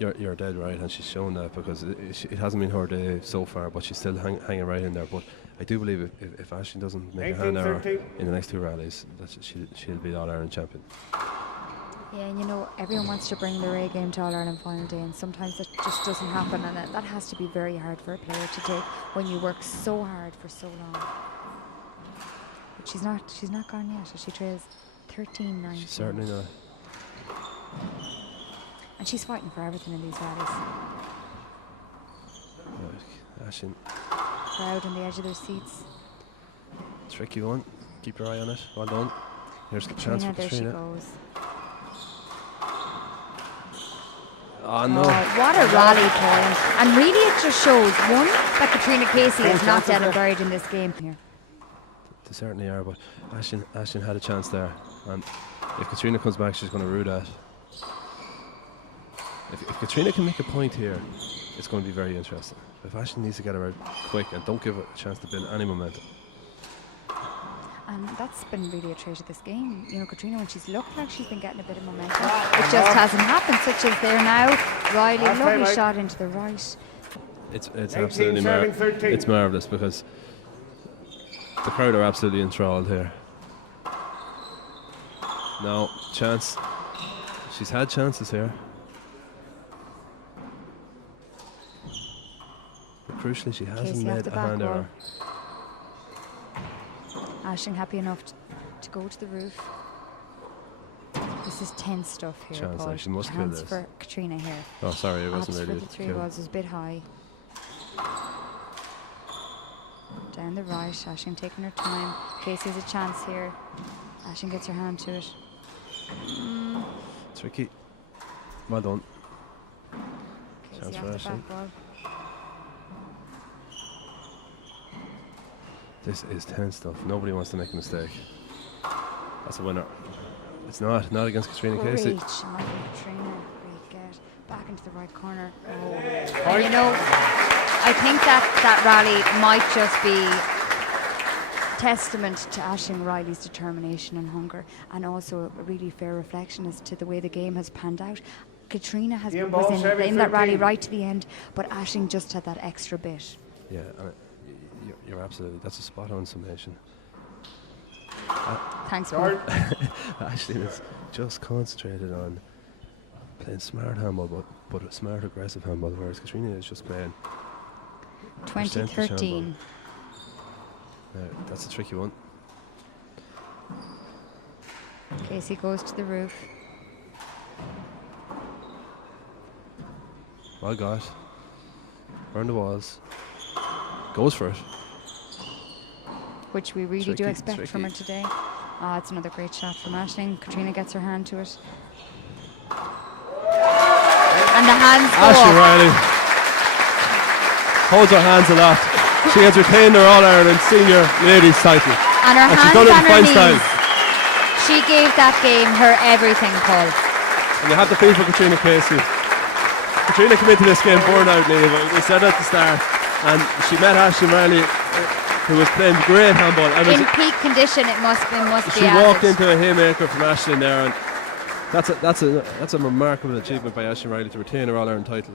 You're dead right, and she's shown that because it hasn't been her day so far, but she's still hanging right in there. But I do believe if Aisling doesn't make a hand error in the next two rallies, that she'll be the All-Ireland champion. Yeah, and you know, everyone wants to bring their A game to All-Ireland Final Day, and sometimes that just doesn't happen, and that has to be very hard for a player to take when you work so hard for so long. But she's not gone yet, so she trails 13-9. She's certainly not. And she's fighting for everything in these rallies. Aisling. Crowd on the edge of their seats. Tricky one. Keep your eye on it. Well done. Here's the chance for There she Catriona. goes. Oh no. What a rally, Paul. And really it just shows, one, that Catriona Casey is not dead and buried in this game. Here. They certainly are, but Aisling had a chance there. And if Catriona comes back, she's going to rue that. If Catriona can make a point here, it's going to be very interesting. If Aisling needs to get her out quick and don't give it a chance to build any momentum. And that's been really a trait of this game. You know, Catriona, when she's looked like she's been getting a bit of momentum, it just hasn't happened, such as there now. Reilly, lovely shot into the right. It's absolutely marvellous. It's marvellous because the crowd are absolutely enthralled here. No, chance. She's had chances here. But crucially, she hasn't Casey made a hand error. Aisling happy enough to go to the roof. This is tense stuff here, Chance, Paul. she must kill Chance this. for Catriona here. Oh, sorry, it wasn't Odds really. for the three balls is a bit high. Down the right, Aisling taking her time. Casey has a chance here. Aisling gets her hand to it. Tricky. Well done. Casey Chance off for the Aisling. back ball. This is tense stuff. Nobody wants to make a mistake. That's a winner. It's not against Catriona Casey. Great shot from Catriona. Great get. Back into the right corner. Oh. And you know, I think that rally might just be testament to Aisling Reilly's determination and hunger, and also a really fair reflection as to the way the game has panned out. Catriona was in that rally right to the end, but Aisling just had that extra bit. Yeah, you're absolutely. That's a spot-on summation. Thanks, Paul. Aisling is just concentrated on playing smart handball, but a smart, aggressive handball, whereas Catriona is just playing 2013. That's a tricky one. Casey goes to the roof. Well got. Around the walls. Goes for it. Which we really do expect tricky. from her today. It's another great shot from Aisling. Catriona gets her hand to it. And the hands go Aisling up. Reilly holds her hands aloft. She has retained her All-Ireland Senior Ladies title. And her she's hands done it on in her fine knees. style. She gave that game her everything, Paul. And you have to feel for Catriona Casey. Catriona came into this game born out, Niamh. We said at the start. And she met Aisling Reilly, who was playing great handball. And In peak condition, it must be she walked into a haymaker from Aisling there, and that's a remarkable achievement by Aisling Reilly to retain her All-Ireland title.